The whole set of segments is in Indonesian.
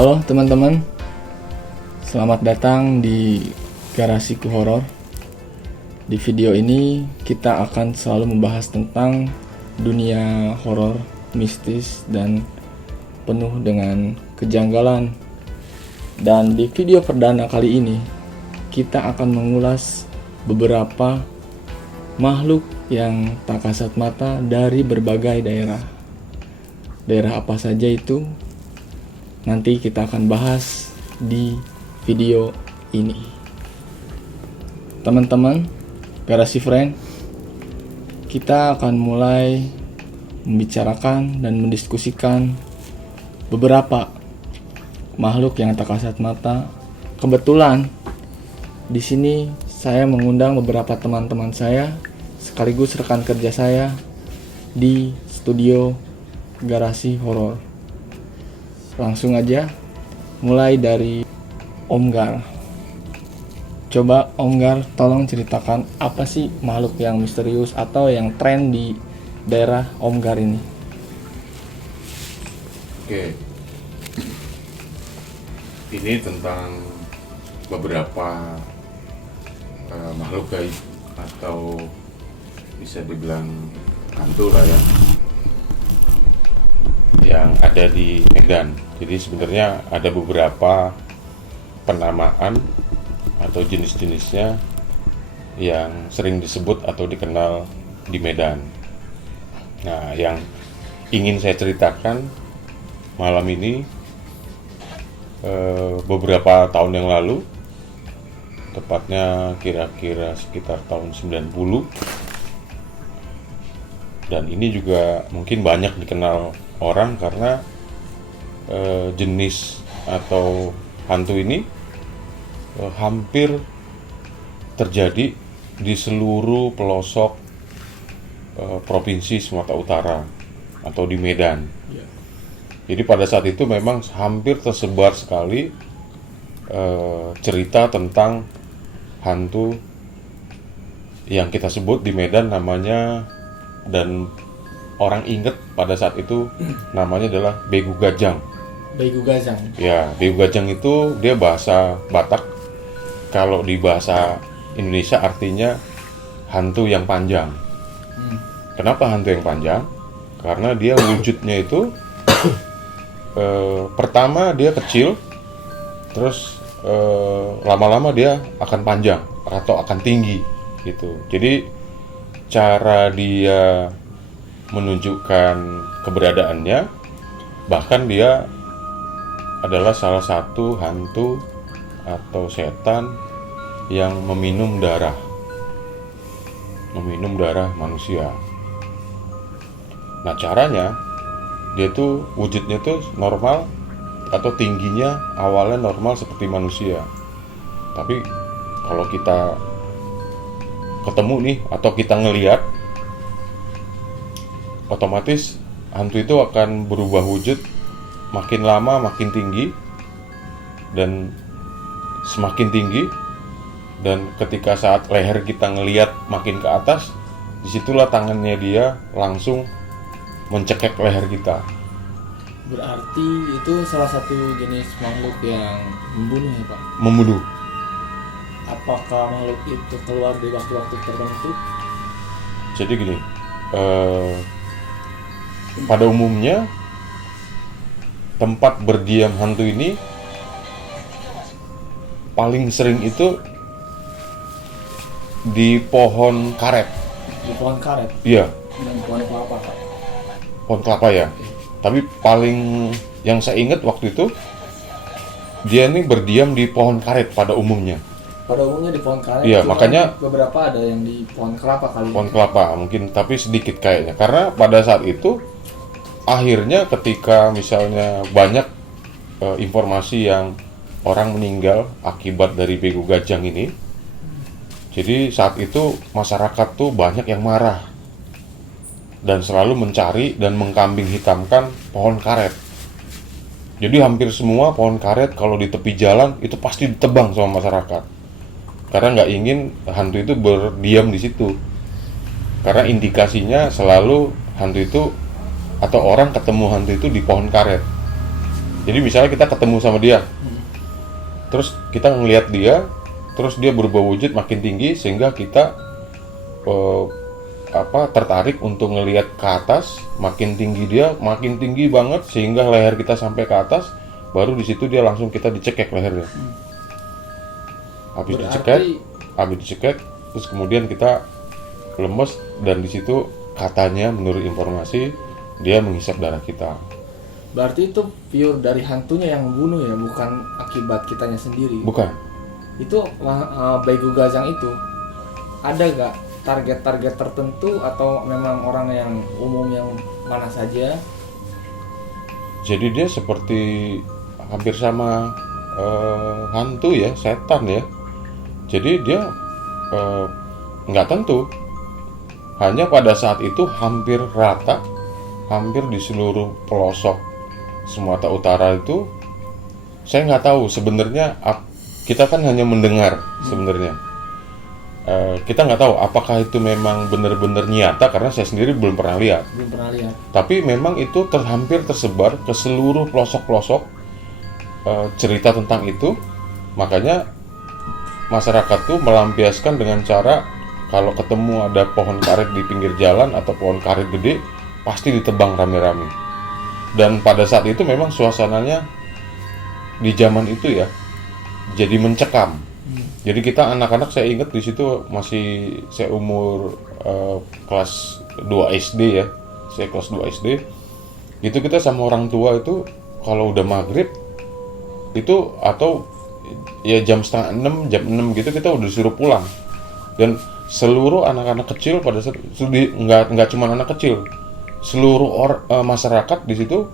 Halo teman-teman, selamat datang di Garasiku Horor. Di video ini kita akan selalu membahas tentang dunia horor, mistis, dan penuh dengan kejanggalan. Dan di video perdana kali ini, kita akan mengulas beberapa makhluk yang tak kasat mata dari berbagai daerah. Daerah apa saja itu? Nanti kita akan bahas di video ini. Teman-teman, Garasi Friend, kita akan mulai membicarakan dan mendiskusikan beberapa makhluk yang tak kasat mata. Kebetulan di sini saya mengundang beberapa teman-teman saya sekaligus rekan kerja saya di studio Garasi Horor. Langsung aja, mulai dari Om Gar. Coba Om Gar tolong ceritakan apa sih makhluk yang misterius atau yang tren di daerah Om Gar ini. Oke, ini tentang beberapa makhluk gaib atau bisa dibilang hantu lah ya, yang ada di Medan. Jadi sebenarnya ada beberapa penamaan atau jenis-jenisnya yang sering disebut atau dikenal di Medan. Nah, yang ingin saya ceritakan malam ini, beberapa tahun yang lalu, tepatnya kira-kira sekitar tahun 90, dan ini juga mungkin banyak dikenal orang karena jenis atau hantu ini hampir terjadi di seluruh pelosok provinsi Sumatera Utara atau di Medan. Jadi pada saat itu memang hampir tersebar sekali cerita tentang hantu yang kita sebut di Medan namanya, dan orang inget pada saat itu namanya adalah Begu Gajang. Begu Gajang. Ya, Begu Gajang itu dia bahasa Batak. Kalau di bahasa Indonesia artinya hantu yang panjang. Kenapa hantu yang panjang? Karena dia wujudnya itu pertama dia kecil, terus lama-lama dia akan panjang atau akan tinggi gitu. Jadi cara dia menunjukkan keberadaannya, bahkan dia adalah salah satu hantu atau setan yang meminum darah manusia. Nah, caranya dia tuh wujudnya tuh normal atau tingginya awalnya normal seperti manusia. Tapi kalau kita ketemu nih atau kita ngelihat, otomatis hantu itu akan berubah wujud, makin lama makin tinggi dan semakin tinggi, dan ketika saat leher kita ngelihat makin ke atas, disitulah tangannya dia langsung mencekek leher kita. Berarti itu salah satu jenis makhluk yang membunuh ya Pak? Membunuh. Apakah makhluk itu keluar di waktu-waktu tertentu? Jadi gini, pada umumnya tempat berdiam hantu ini paling sering itu di pohon karet. Di pohon karet? Iya. Dan pohon kelapa Pak? Pohon kelapa ya. Tapi paling yang saya ingat waktu itu, dia ini berdiam di pohon karet pada umumnya. Pada umumnya di pohon karet. Iya, makanya beberapa ada yang di pohon kelapa kali. Pohon kelapa mungkin, tapi sedikit kayaknya. Karena pada saat itu akhirnya ketika misalnya banyak informasi yang orang meninggal akibat dari Begu Gajang ini, jadi saat itu masyarakat tuh banyak yang marah dan selalu mencari dan mengkambing hitamkan pohon karet. Jadi hampir semua pohon karet kalau di tepi jalan itu pasti ditebang sama masyarakat, karena nggak ingin hantu itu berdiam di situ. Karena indikasinya selalu hantu itu atau orang ketemu hantu itu di pohon karet. Jadi misalnya kita ketemu sama dia, terus kita ngelihat dia, terus dia berubah wujud makin tinggi sehingga kita tertarik untuk ngelihat ke atas. Makin tinggi dia, makin tinggi banget sehingga leher kita sampai ke atas. Baru di situ dia langsung kita dicekek lehernya. Habis dicekek, terus kemudian kita lemes dan di situ katanya menurut informasi dia menghisap darah kita. Berarti itu pure dari hantunya yang membunuh ya, bukan akibat kitanya sendiri. Bukan. Itu Begu Gajang itu ada gak target-target tertentu atau memang orang yang umum yang mana saja? Jadi dia seperti hampir sama hantu ya, setan ya. Jadi dia nggak tentu. Hanya pada saat itu hampir rata, hampir di seluruh pelosok Sumatera Utara itu, saya nggak tahu sebenarnya. Kita kan hanya mendengar sebenarnya. Kita nggak tahu apakah itu memang benar-benar nyata karena saya sendiri belum pernah lihat. Tapi memang itu hampir tersebar ke seluruh pelosok-pelosok cerita tentang itu. Makanya masyarakat tuh melampiaskan dengan cara kalau ketemu ada pohon karet di pinggir jalan atau pohon karet gede, pasti ditebang rame-rame. Dan pada saat itu memang suasananya di zaman itu ya, jadi mencekam. Jadi kita anak-anak, saya ingat di situ masih saya umur kelas 2 SD ya. Saya kelas 2 SD. Itu kita sama orang tua itu kalau udah maghrib itu atau ya jam setengah 6, jam 6 gitu kita udah disuruh pulang. Dan seluruh anak-anak kecil pada saat nggak cuma anak kecil, seluruh masyarakat di situ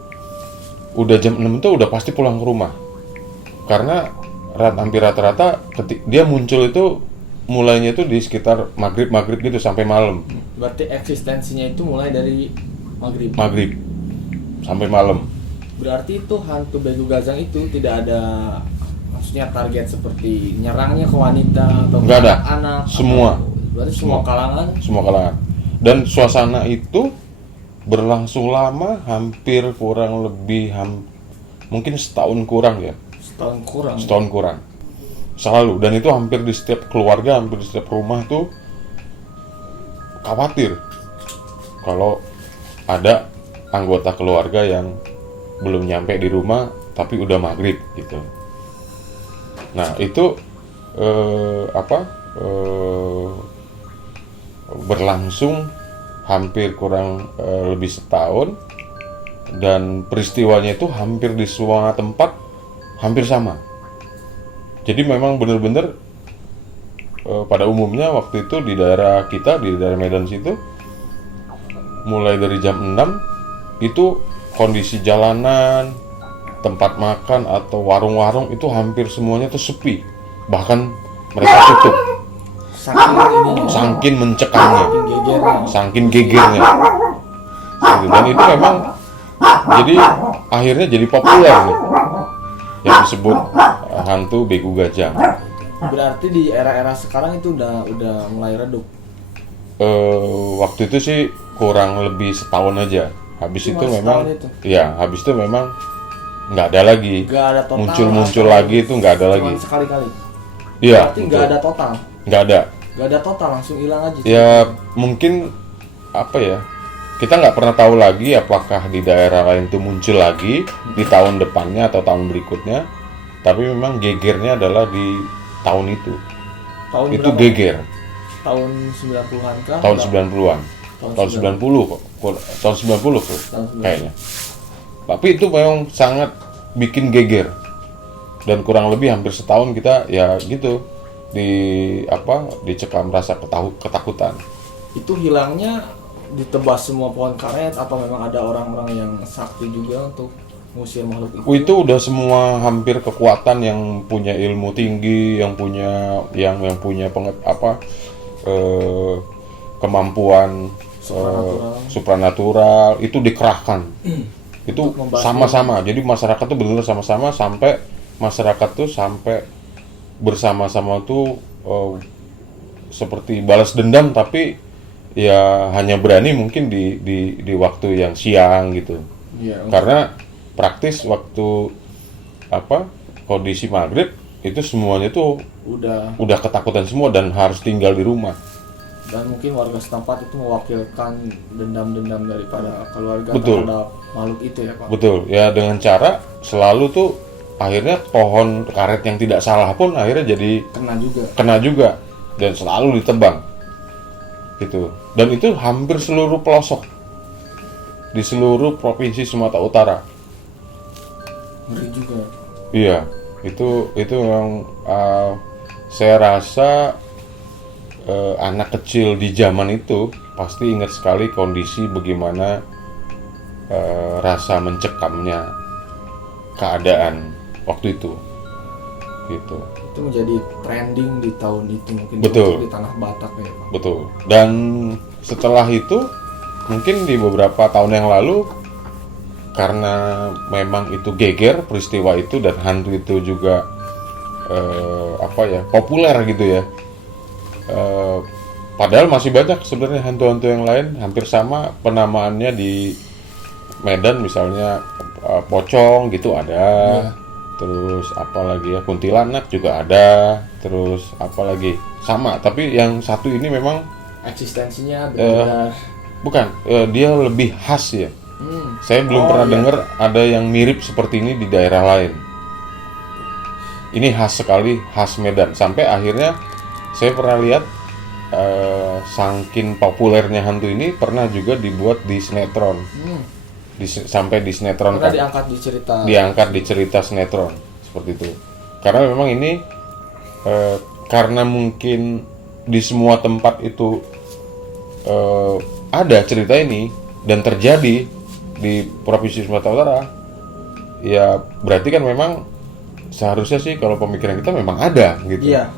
udah jam 6 itu udah pasti pulang ke rumah. Karena hampir rata-rata dia muncul itu mulainya itu di sekitar maghrib gitu sampai malam. Berarti eksistensinya itu mulai dari maghrib sampai malam. Berarti itu hantu Begu Gajang itu tidak ada maksudnya target seperti nyerangnya ke wanita atau nggak ada, anak semua. Berarti semua kalangan. Dan suasana itu berlangsung lama, hampir kurang lebih mungkin setahun kurang ya. Setahun kurang. Selalu, dan itu hampir di setiap keluarga, hampir di setiap rumah tuh khawatir kalau ada anggota keluarga yang belum nyampe di rumah tapi udah maghrib gitu. Nah itu berlangsung hampir kurang lebih setahun, dan peristiwanya itu hampir di semua tempat hampir sama. Jadi memang benar-benar pada umumnya waktu itu di daerah kita, di daerah Medan situ, mulai dari jam 6 itu kondisi jalanan, tempat makan atau warung-warung itu hampir semuanya tuh sepi. Bahkan mereka tutup. Saking mencekamnya, saking gegernya. Dan itu memang jadi akhirnya jadi populer nih, yang disebut hantu Begu Gajang. Berarti di era-era sekarang itu udah mulai redup. Waktu itu sih kurang lebih setahun aja. Habis itu memang habis itu memang nggak ada lagi. Muncul lagi itu nggak ada lagi. Sekali-kali. Iya. Berarti nggak ada total. Nggak ada total, langsung hilang aja. Ya mungkin apa ya? Kita nggak pernah tahu lagi apakah di daerah lain itu muncul lagi di tahun depannya atau tahun berikutnya. Tapi memang gegernya adalah di tahun itu. Tahun itu berapa? Geger. Tahun 90-an kah? Tahun 90-an. Tahun 90 kok. Tahun 90 kok kayaknya. Tapi itu memang sangat bikin geger. Dan kurang lebih hampir setahun kita ya gitu dicekam rasa ketakutan. Itu hilangnya ditebas semua pohon karet atau memang ada orang-orang yang sakti juga untuk ngusir makhluk itu? Itu udah semua hampir kekuatan yang punya ilmu tinggi, yang punya kemampuan supranatural itu dikerahkan. Itu sama-sama. Jadi masyarakat tuh benar-benar sama-sama sampai masyarakat tuh sampai bersama-sama tuh seperti balas dendam, tapi ya hanya berani mungkin di waktu yang siang gitu. Ya, karena praktis waktu kondisi maghrib itu semuanya tuh udah ketakutan semua dan harus tinggal di rumah. Dan mungkin warga setempat itu mewakilkan dendam-dendam daripada keluarga Betul. terhadap makhluk itu ya Pak. Betul, ya dengan cara selalu tuh akhirnya pohon karet yang tidak salah pun akhirnya jadi kena juga dan selalu ditebang gitu. Dan itu hampir seluruh pelosok di seluruh provinsi Sumatera Utara. Ngeri juga. Iya, itu yang saya rasa anak kecil di zaman itu pasti ingat sekali kondisi bagaimana rasa mencekamnya keadaan waktu itu gitu. Itu menjadi trending di tahun itu mungkin. Betul. Di tanah Batak ya Pak. Betul. Dan setelah itu mungkin di beberapa tahun yang lalu karena memang itu geger peristiwa itu dan hantu itu juga populer gitu ya. Padahal masih banyak sebenarnya hantu-hantu yang lain hampir sama penamaannya di Medan, misalnya pocong gitu ada. Terus apalagi ya, kuntilanak juga ada. Terus apalagi sama, tapi yang satu ini memang eksistensinya benar. Bukan, dia lebih khas ya. Saya belum pernah dengar ada yang mirip seperti ini di daerah lain. Ini khas sekali, khas Medan. Sampai akhirnya saya pernah lihat saking populernya hantu ini pernah juga dibuat di sinetron. Sampai di sinetron kan. Diangkat di cerita sinetron seperti itu. Karena memang ini karena mungkin di semua tempat itu ada cerita ini dan terjadi di Provinsi Sumatera Utara, ya berarti kan memang seharusnya sih kalau pemikiran kita memang ada gitu. Iya.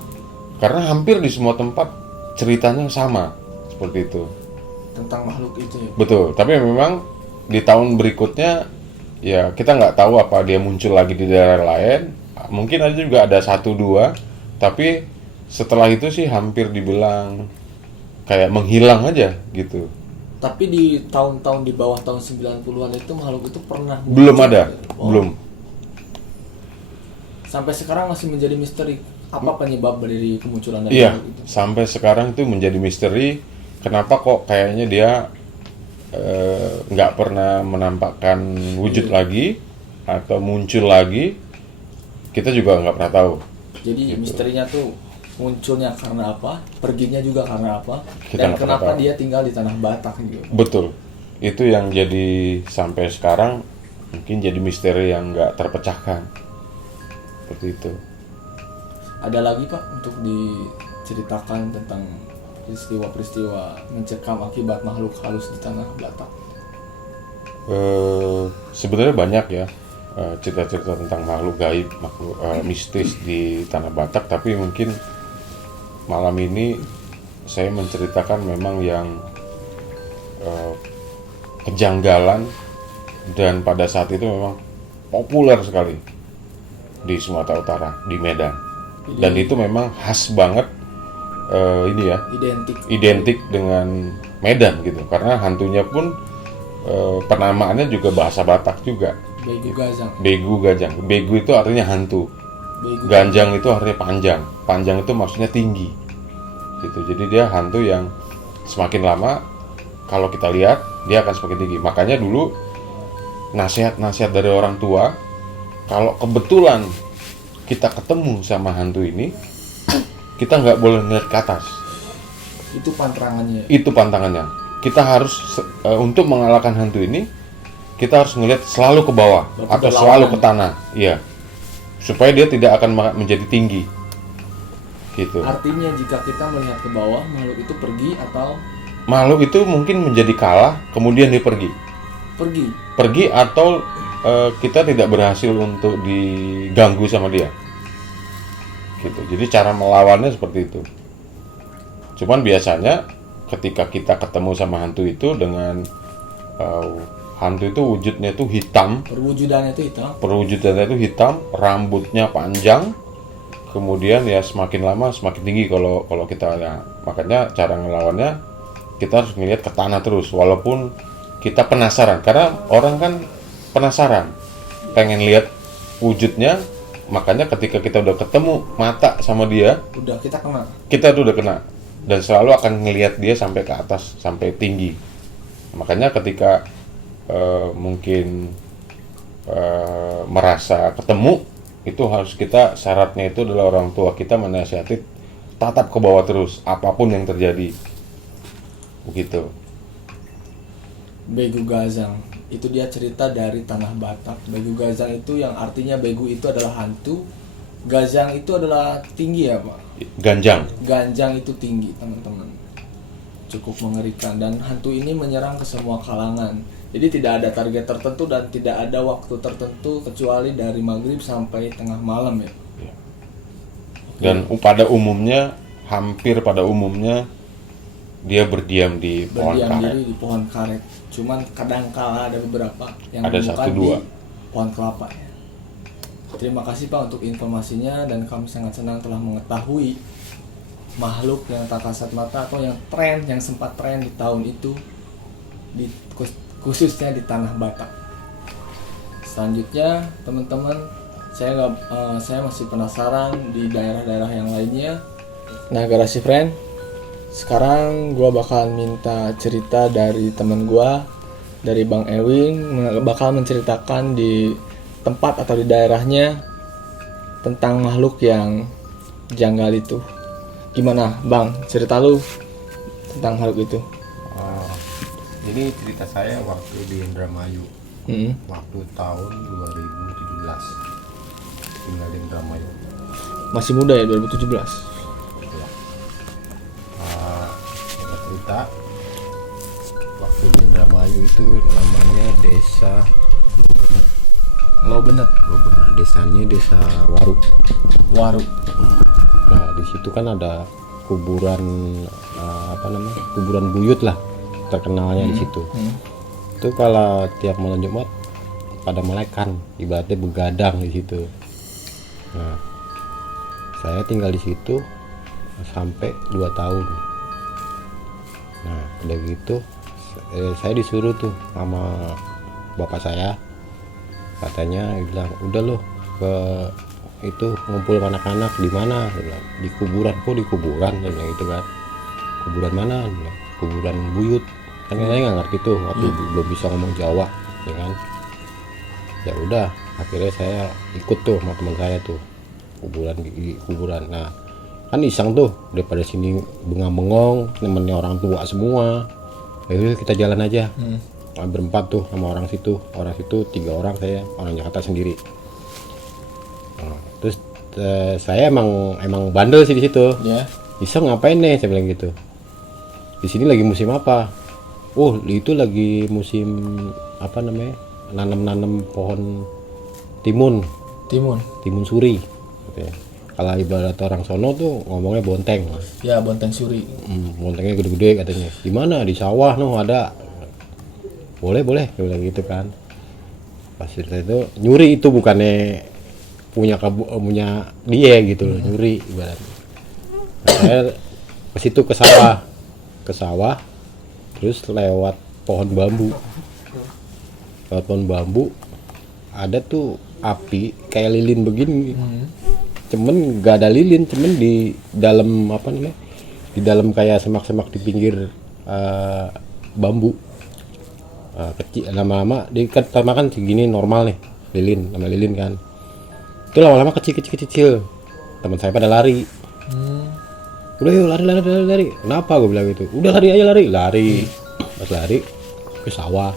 Karena hampir di semua tempat ceritanya sama seperti itu. Tentang makhluk itu ya. Betul, tapi memang di tahun berikutnya ya kita nggak tahu apa dia muncul lagi di daerah lain. Mungkin aja juga ada 1-2, tapi setelah itu sih hampir dibilang kayak menghilang aja gitu. Tapi di tahun-tahun di bawah tahun 90-an itu makhluk itu pernah belum ada. Belum. Sampai sekarang masih menjadi misteri. Apa penyebab dari kemunculan dari Iya, makhluk itu? sampai sekarang itu menjadi misteri. Kenapa kok kayaknya dia nggak pernah menampakkan wujud lagi atau muncul lagi? Kita juga nggak pernah tahu. Jadi gitu. Misterinya tuh munculnya karena apa, perginya juga karena apa, Kita dan nggak pernah kenapa tahu. dia tinggal di tanah Batak gitu. Betul, itu yang jadi sampai sekarang mungkin jadi misteri yang nggak terpecahkan seperti itu. Ada lagi Pak untuk diceritakan tentang peristiwa-peristiwa mencekam akibat makhluk halus di tanah Batak? Sebenarnya banyak ya cerita-cerita tentang makhluk gaib, makhluk mistis di tanah Batak, tapi mungkin malam ini saya menceritakan memang yang kejanggalan dan pada saat itu memang populer sekali di Sumatera Utara, di Medan. Dan itu memang khas banget identik dengan Medan gitu, karena hantunya pun penamaannya juga bahasa Batak juga. Begu Gajang. Begu itu artinya hantu. Ganjang itu artinya panjang. Panjang itu maksudnya tinggi. Gitu. Jadi dia hantu yang semakin lama kalau kita lihat dia akan semakin tinggi. Makanya dulu nasihat-nasihat dari orang tua, kalau kebetulan kita ketemu sama hantu ini, kita nggak boleh ngeliat ke atas. Itu pantangannya. Itu pantangannya. Kita harus untuk mengalahkan hantu ini, kita harus ngeliat selalu ke bawah. Berarti atau selalu ke tanah. Iya. Supaya dia tidak akan menjadi tinggi. Gitu. Artinya jika kita melihat ke bawah, makhluk itu pergi atau makhluk itu mungkin menjadi kalah, kemudian dia pergi. Pergi atau kita tidak berhasil untuk diganggu sama dia. Gitu. Jadi cara melawannya seperti itu. Cuman biasanya ketika kita ketemu sama hantu itu dengan hantu itu wujudnya itu hitam. Perwujudannya itu hitam, rambutnya panjang. Kemudian ya semakin lama semakin tinggi kalau kita ya. Makanya cara ngelawannya kita harus ngelihat ke tanah terus walaupun kita penasaran, karena orang kan penasaran. pengen lihat wujudnya, makanya ketika kita udah ketemu mata sama dia, Udah kita kena. kita tuh udah kena, dan selalu akan ngelihat dia sampai ke atas, sampai tinggi. Makanya ketika mungkin merasa ketemu, itu harus kita, syaratnya itu adalah orang tua kita menasihati tatap ke bawah terus apapun yang terjadi, begitu. Begu Gazang itu dia cerita dari tanah Batak. Begu Gazang itu yang artinya begu itu adalah hantu, Gazang itu adalah tinggi ya Pak. Ganjang. Ganjang itu tinggi teman-teman, cukup mengerikan, dan hantu ini menyerang ke semua kalangan. Jadi tidak ada target tertentu dan tidak ada waktu tertentu kecuali dari maghrib sampai tengah malam ya. Dan pada umumnya, hampir pada umumnya dia berdiam di pohon Berdiam karet. diri di pohon karet. Cuman kadangkala ada beberapa yang Ada menemukan satu, dua. di pohon kelapa ya. Terima kasih Pak untuk informasinya, dan kami sangat senang telah mengetahui makhluk yang tak kasat mata atau yang sempat tren di tahun itu khususnya di tanah Batak. Selanjutnya teman-teman, saya masih penasaran di daerah-daerah yang lainnya. Nah, Garasi Friend, sekarang gua bakal minta cerita dari teman gua, dari Bang Ewing, bakal menceritakan di tempat atau di daerahnya tentang makhluk yang janggal itu. Gimana Bang, cerita lu tentang makhluk itu? Ini cerita saya waktu di Indramayu, waktu tahun 2017, tinggal di Indramayu. Masih muda ya, 2017. Singkat cerita, waktu di Indramayu itu namanya desa Lobenet. desanya desa Waruk. Waruk. Nah di situ kan ada kuburan kuburan buyut lah terkenalnya di situ. Itu kalau tiap malam Jumat pada melekan, ibaratnya begadang di situ. Nah, saya tinggal di situ sampai 2 tahun. Nah, udah gitu saya disuruh tuh sama bapak saya, katanya bilang udah loh ke itu ngumpul anak-anak di mana? Dia bilang, di kuburan. Kok di kuburan? Dia bilang gitu kan. Kuburan mana? Dia bilang, kuburan buyut. Kan saya nggak ngerti tuh waktu belum bisa ngomong Jawa, ya kan. Ya udah, akhirnya saya ikut tuh sama teman saya tuh kuburan. Nah, kan iseng tuh daripada sini bengang-bengong, temennya orang tua semua. Ya udah kita jalan aja. Berempat tuh sama orang situ 3 orang, saya orang Jakarta sendiri. Nah, terus saya emang bandel sih di situ. Ya. Iseng ngapain nih, saya bilang gitu. Di sini lagi musim apa? Oh, itu lagi musim apa namanya? Nanam pohon timun suri. Gitu ya. Kalau ibarat orang sono tuh ngomongnya bonteng. Ya, bonteng suri. Bontengnya gede-gede katanya. Di mana? Di sawah ada. Boleh, dia bilang gitu kan. Pas itu nyuri, itu bukannya punya dia gitu loh, nyuri ibaratnya. Nah, saya ke situ ke sawah, terus lewat pohon bambu, ada tuh api kayak lilin begini. Cuman gak ada lilin, cuman di dalam di dalam kayak semak-semak di pinggir bambu. Kecil, lama-lama di pertama kan segini normal nih lilin kan, itu lama-lama kecil. Teman saya pada lari. Udah yuk lari. Kenapa gue bilang gitu? Udah lari aja. Pas lari ke sawah.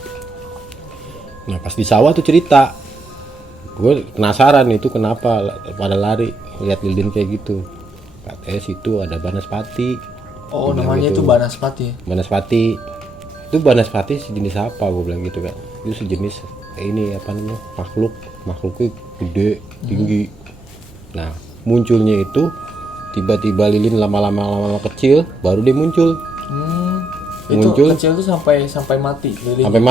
Nah pas di sawah tuh cerita, gue penasaran itu kenapa pada lari lihat lilin kayak gitu. Katanya situ ada Banaspati. Oh, Gua bilang namanya gitu. itu Banaspati. Itu Banaspati sejenis apa, gue bilang gitu kan. Itu sejenis ini makhluknya gede, tinggi. Nah munculnya itu tiba-tiba lilin lama-lama kecil, baru dia muncul. Itu kecil tuh sampai mati lilin. Sampai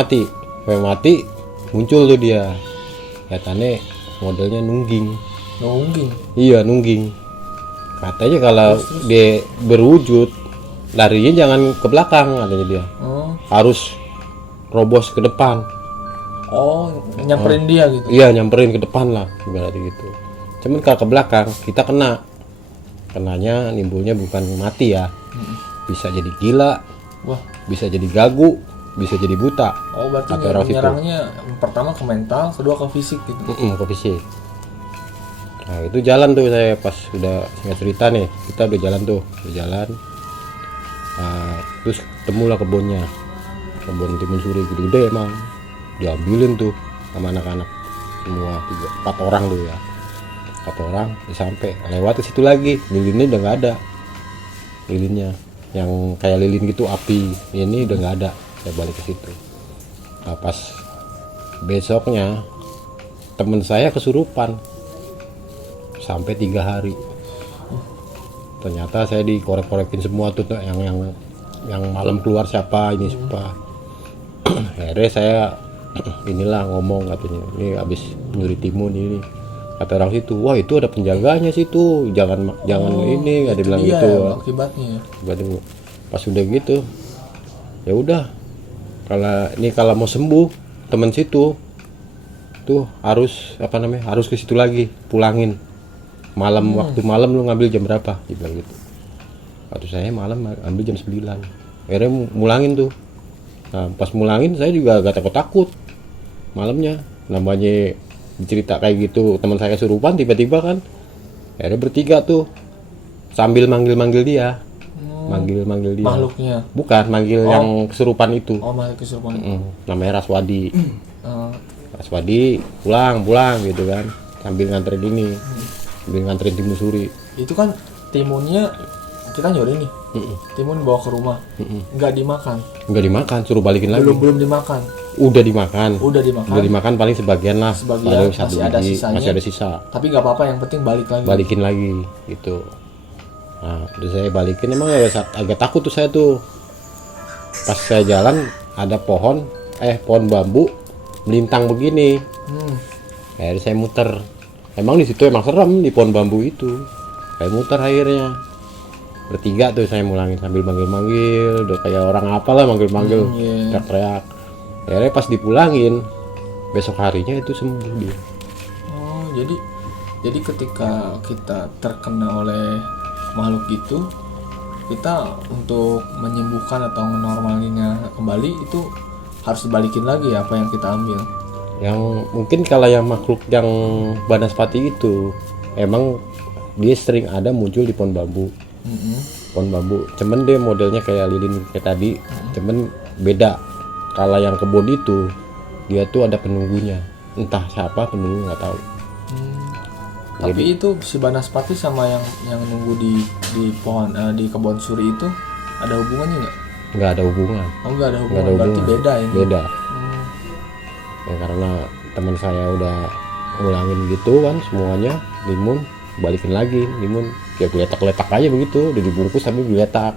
mati muncul tuh dia. Katanya modelnya nungging. Iya, nungging. Katanya kalau dia berwujud, larinya jangan ke belakang katanya dia. Harus robos ke depan. Oh, nyamperin dia gitu. Iya, nyamperin ke depan lah ibaratnya gitu. Cuman kalau ke belakang kita kenanya nimbulnya bukan mati ya, bisa jadi gila, Wah. bisa jadi gagu, bisa jadi buta. Oh, berarti Kata orang situ. nyerangnya pertama ke mental, kedua ke fisik gitu. Ke fisik. Nah itu jalan tuh saya pas udah singkat cerita nih, kita udah jalan. Terus ketemulah kebun timun suri gede-gede emang, diambilin tuh sama anak-anak semua 4 orang tuh ya, 4 orang sampai lewat ke situ lagi, lilinnya udah nggak ada, lilinnya yang kayak lilin gitu api ini udah nggak ada, saya balik ke situ. Nah, pas besoknya temen saya kesurupan sampai 3 hari. Ternyata saya dikorek-korekin semua tuh yang malam keluar siapa siapa. Akhirnya saya inilah ngomong katanya, ini habis nyuri timun ini. Kata orang situ, wah itu ada penjaganya situ, jangan ini, ada bilang Iya, gitu. akibatnya. Pas udah gitu, ya udah. Kalau mau sembuh temen situ tuh harus harus ke situ lagi, pulangin. Waktu malam lu ngambil jam berapa? Dia bilang gitu. Waktu saya malam ambil jam 9. Akhirnya mulangin tuh. Nah, pas mulangin saya juga agak takut malamnya. Namanya cerita kayak gitu, teman saya kesurupan tiba-tiba kan. Akhirnya bertiga tuh sambil manggil dia. Manggil dia. Makhluknya. Bukan, manggil yang kesurupan itu. Oh, makhluk kesurupan. Namanya Raswadi. Raswadi pulang gitu kan. Sambil nganterin ini. Sambil nganterin timun suri. Itu kan timunnya kita nyuri nih. Timun bawa ke rumah. Nggak dimakan, suruh balikin lagi. belum dimakan. Udah dimakan paling sebagian lah. Sebagian, Paling masih ada sisa. Tapi nggak apa-apa, yang penting balikin lagi gitu. Nah udah saya balikin, emang agak takut tuh saya tuh. Pas saya jalan ada pohon bambu melintang begini. Akhirnya saya muter. Emang di situ emang serem di pohon bambu itu. Saya muter akhirnya. Bertiga tuh saya mulangin sambil manggil, udah kayak orang apalah manggil, teriak-teriak. Akhirnya pas dipulangin, besok harinya itu sembuh dia. Oh, jadi ketika kita terkena oleh makhluk itu, kita untuk menyembuhkan atau menormalinnya kembali itu harus dibalikin lagi apa yang kita ambil. Yang mungkin kalau yang makhluk yang banaspati itu emang dia sering ada muncul di pohon bambu. Pohon bambu, cuman dia modelnya kayak lilin kayak tadi, cuman beda. Kalau yang kebun itu dia tuh ada penunggunya, entah siapa penunggu nggak tahu. Tapi itu si banaspati sama yang nunggu di pohon di kebun suri itu ada hubungannya nggak? Nggak ada hubungan. Oh, nggak ada hubungan. Berarti beda ini. Beda. Ya, karena teman saya udah ngulangin gitu kan semuanya, limun balikin lagi, limun ya geletak-geletak aja begitu, udah dibungkus tapi geletak.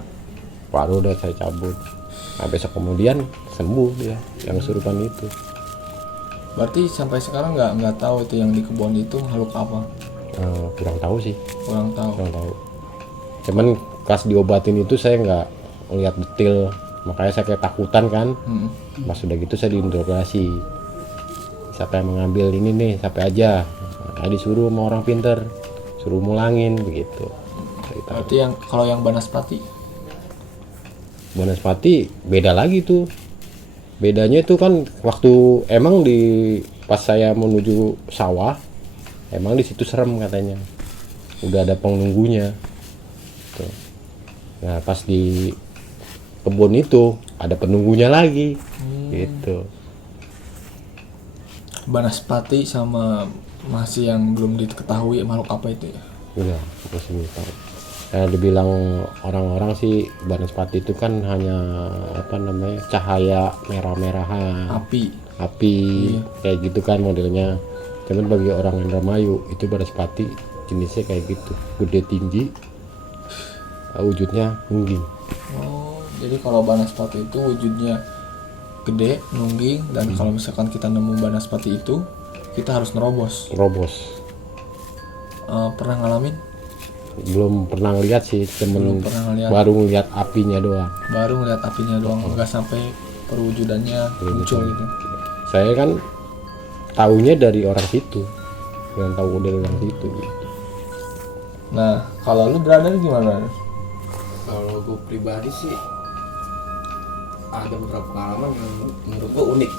Baru udah saya cabut. Nah, besok kemudian sembuh dia yang kesurupan itu. Berarti sampai sekarang nggak tahu itu yang di kebun itu makhluk apa? Kurang tahu sih. Kurang tahu. Cuman pas diobatin itu saya nggak lihat detail, makanya saya kayak takutan kan. Pas udah gitu saya diinterogasi. Siapa yang mengambil ini nih, siapa aja. Nah, disuruh sama orang pinter, suruh mulangin begitu. Berarti kalau yang banaspati beda lagi tuh. Bedanya itu kan waktu emang pas saya menuju sawah, emang di situ serem katanya. Udah ada penunggunya. Tuh. Nah, pas di kebun itu ada penunggunya lagi. Gitu. Banaspati sama masih yang belum diketahui makhluk apa itu ya? Iya, masih belum tahu. Dibilang orang-orang sih banaspati itu kan hanya cahaya merah-merahan, Api. Iya. Kayak gitu kan modelnya. Cuman bagi orang Indramayu itu banaspati jenisnya kayak gitu, gede tinggi, wujudnya nungging. Oh, jadi kalau banaspati itu wujudnya gede, nungging, dan kalau misalkan kita nemu banaspati itu kita harus nerobos. Pernah ngalamin? Belum pernah lihat sih, baru ngeliat apinya doang. Nggak sampai perwujudannya muncul gitu. Saya kan taunya dari orang situ, yang tahu dari orang situ gitu. Nah, kalau lu brother gimana? Kalau gue pribadi sih ada beberapa pengalaman yang menurut gue unik.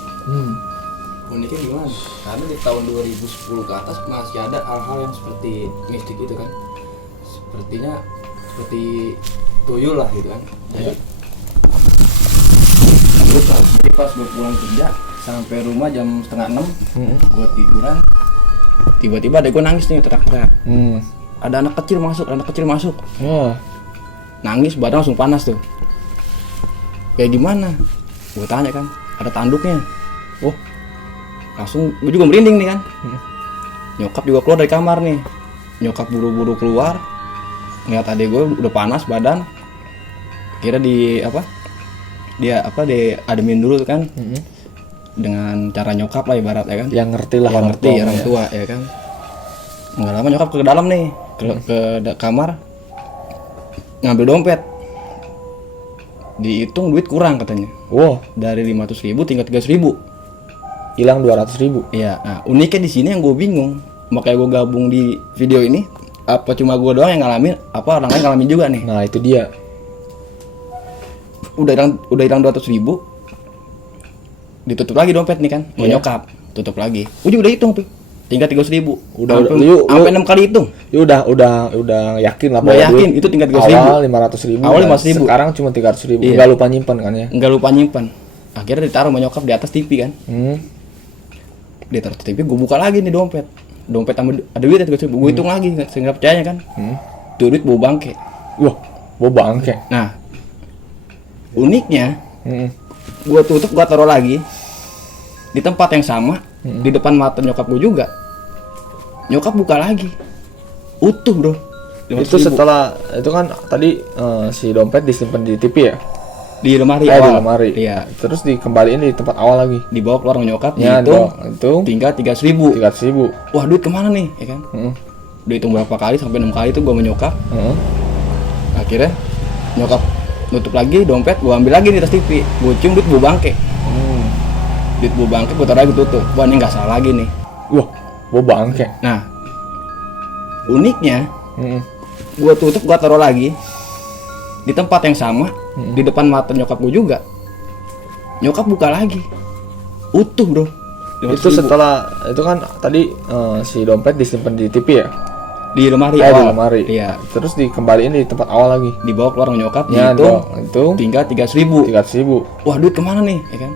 Uniknya gimana? Karena di tahun 2010 ke atas masih ada hal-hal yang seperti mistik gitu kan. Sepertinya seperti tuyul lah gitu kan. Jadi pas gue pulang kerja sampai rumah jam 5:30, gue tiduran. Tiba-tiba ada gue nangis nih, teriak-teriak. Ada anak kecil masuk. Oh, Nangis, badan langsung panas tuh. Kayak gimana? Gue tanya kan, ada tanduknya. Oh, langsung gue juga merinding nih kan. Nyokap juga keluar dari kamar nih. Nyokap buru-buru keluar, ngeliat adek gue udah panas badan. Kira di ademin dulu tuh kan. Dengan cara nyokap lah ibarat ya kan. yang ngerti lah Yang ngerti orang tua ya kan. Nggak lama nyokap ke dalam nih, ke kamar ngambil dompet. Dihitung duit kurang katanya. Wow, Dari 500.000 tinggal 300.000. hilang 200.000. Iya, nah uniknya di sini yang gue bingung, makanya gue gabung di video ini. Apa cuma gue doang yang ngalamin? Apa orang lain ngalamin juga nih? Nah, itu dia. Udah hilang 200.000, ditutup lagi dompet nih kan, mau Iya. nyokap, tutup lagi. Udah hitung tuh, tinggal 300.000. Udah, sampai lu 6 kali hitung. Ya udah yakin lah Udah bahwa yakin, duit itu tinggal 300.000. awal 500.000. Awal dan 500.000. Sekarang cuma 300.000. Iya. Enggak lupa nyimpan kan ya? Nggak lupa nyimpan. Akhirnya ditaruh sama nyokap di atas TV kan. Ditaruh TV, gue buka lagi nih dompet sama ada duit ya 300.000. Gue hitung lagi, saya nggak percaya kan. Tuh duit bau bangke. Wah, bawa bangke. Nah, uniknya gue tutup, gue taruh lagi di tempat yang sama, di depan mata nyokap gue juga. Nyokap buka lagi, utuh bro. Itu 500.000. setelah itu kan tadi si dompet disimpan di TV ya? di lemari Di awal. lemari. Iya, Terus dikembaliin di tempat awal lagi. dibawa keluar sama nyokap, Ya, dihitung, itu tinggal 300.000. 300.000. Wah, duit kemana nih, ya kan? Udah hitung berapa kali, sampai 6 kali tuh gue sama nyokap. Akhirnya nyokap nutup lagi dompet, gue ambil lagi di tas TV, gue cium duit bau bangke. Duit bau bangke, gue taruh lagi tutup. Wah, ini nggak salah lagi nih. Wah, bawa bangke. Nah, uniknya gue tutup, gue taruh lagi di tempat yang sama, di depan mata nyokap gue juga. Nyokap buka lagi, utuh bro. Itu 500.000. setelah itu kan tadi si dompet disimpan di TV ya? di lemari Di awal. lemari. Iya, Terus dikembaliin di tempat awal lagi. dibawa keluar sama nyokap, Ya, dihitung, itu tinggal 300.000. 300.000. Wah, duit kemana nih, ya kan?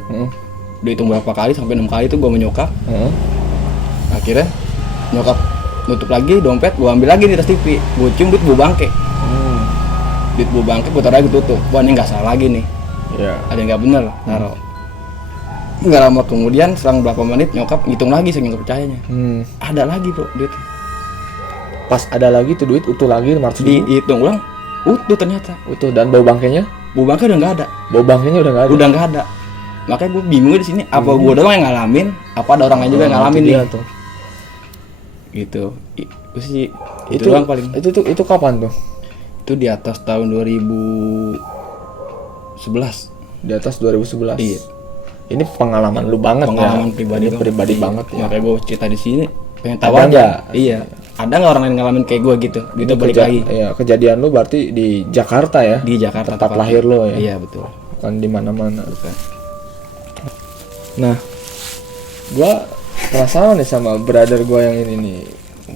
Udah hitung berapa kali, sampai 6 kali tuh gue sama nyokap. Akhirnya nyokap nutup lagi dompet, gue ambil lagi di tas TV, gue cium duit bau bangke. Duit bau bangke, gue taruh lagi tutup. Wah, ini nggak salah lagi nih, Ya. ada yang nggak bener, taruh. Nggak lama kemudian, selang berapa menit nyokap ngitung lagi, saya nggak percayanya. Ada lagi bro duit, Pas ada lagi tuh duit utuh lagi 500.000. dihitung ulang, utuh ternyata. Utuh, dan bau bangkainya? Bau bangke udah nggak ada, Bau bangkainya udah nggak ada. udah nggak ada. Makanya gue bingung di sini, apa gue doang yang ngalamin, apa ada orang lain juga yang ngalamin Itu nih, dia tuh. gitu. Itu sih itu doang paling. Itu kapan tuh? Itu di atas tahun 2011. Di atas 2011. Iya. Ini pengalaman lu banget Pengalaman ya. pribadi Ini dong. pribadi Iya. banget ya. Makanya gue cerita di sini pengen tahu Ada aja. nggak? Iya. Ada nggak orang lain ngalamin kayak gue gitu? Gitu balik lagi Iya, kejadian lu berarti di Jakarta ya? di Jakarta. Tempat tepatnya. lahir lu ya? Iya betul. Bukan di mana-mana. Bukan. Nah, gua penasaran nih sama brother gua yang ini nih.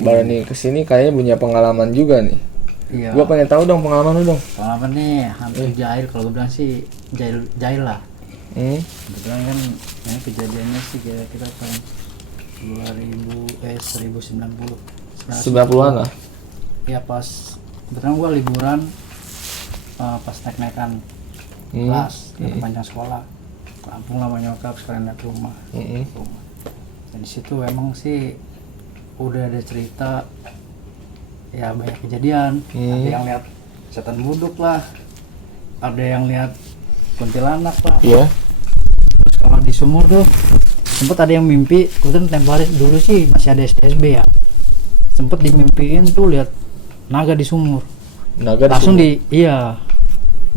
Baru nih kesini kayaknya punya pengalaman juga nih. Iya. Gua pengen tahu dong pengalaman lu dong. Pengalaman nih hampir jahil, kalau gue bilang sih jahil lah. Kebetulan kan yang kejadiannya sih kira-kira tahun 1990. 90-an lah. Ya pas kebetulan gue liburan, pas naik-naikan kelas ke panjang sekolah, kampung lama nyokap sekalian lihat rumah. Dan di situ emang sih udah ada cerita, ya banyak kejadian. Ada yang lihat setan buduk lah, ada yang lihat kuntilanak lah. Iya. Terus kalau di sumur tuh sempet ada yang mimpi, kebetulan tempo hari dulu sih masih ada STSB ya, sempet dimimpiin tuh lihat naga di sumur. Naga Langsung sumur. iya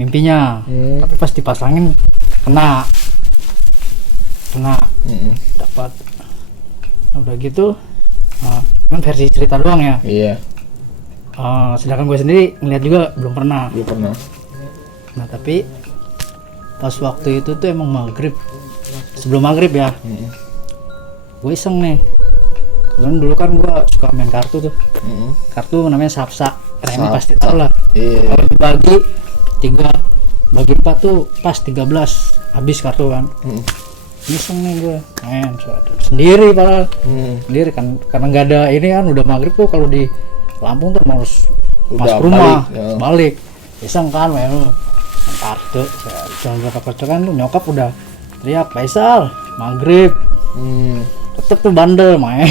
mimpinya, tapi pas dipasangin kena dapat. Udah gitu kan versi cerita doang ya. Iya, Sedangkan gue sendiri ngeliat juga belum pernah. belum pernah. Nah tapi pas waktu itu tuh emang maghrib, sebelum maghrib ya, gue iseng nih. Kebetulan dulu kan gue suka main kartu tuh, kartu namanya Sapsa, Remi pasti tau lah. Iya. Kalau dibagi 3 bagi 4 tuh pas 13 habis kartu kan. Iseng nih gue main sendiri padahal. Sendiri kan, karena nggak ada ini kan, udah maghrib tuh kalau di Lampung tuh harus Udah masuk rumah balik, ya. balik. Iseng kan main kartu, jangan berapa kocokan tuh nyokap udah teriak Faisal maghrib, tetep tuh bandel main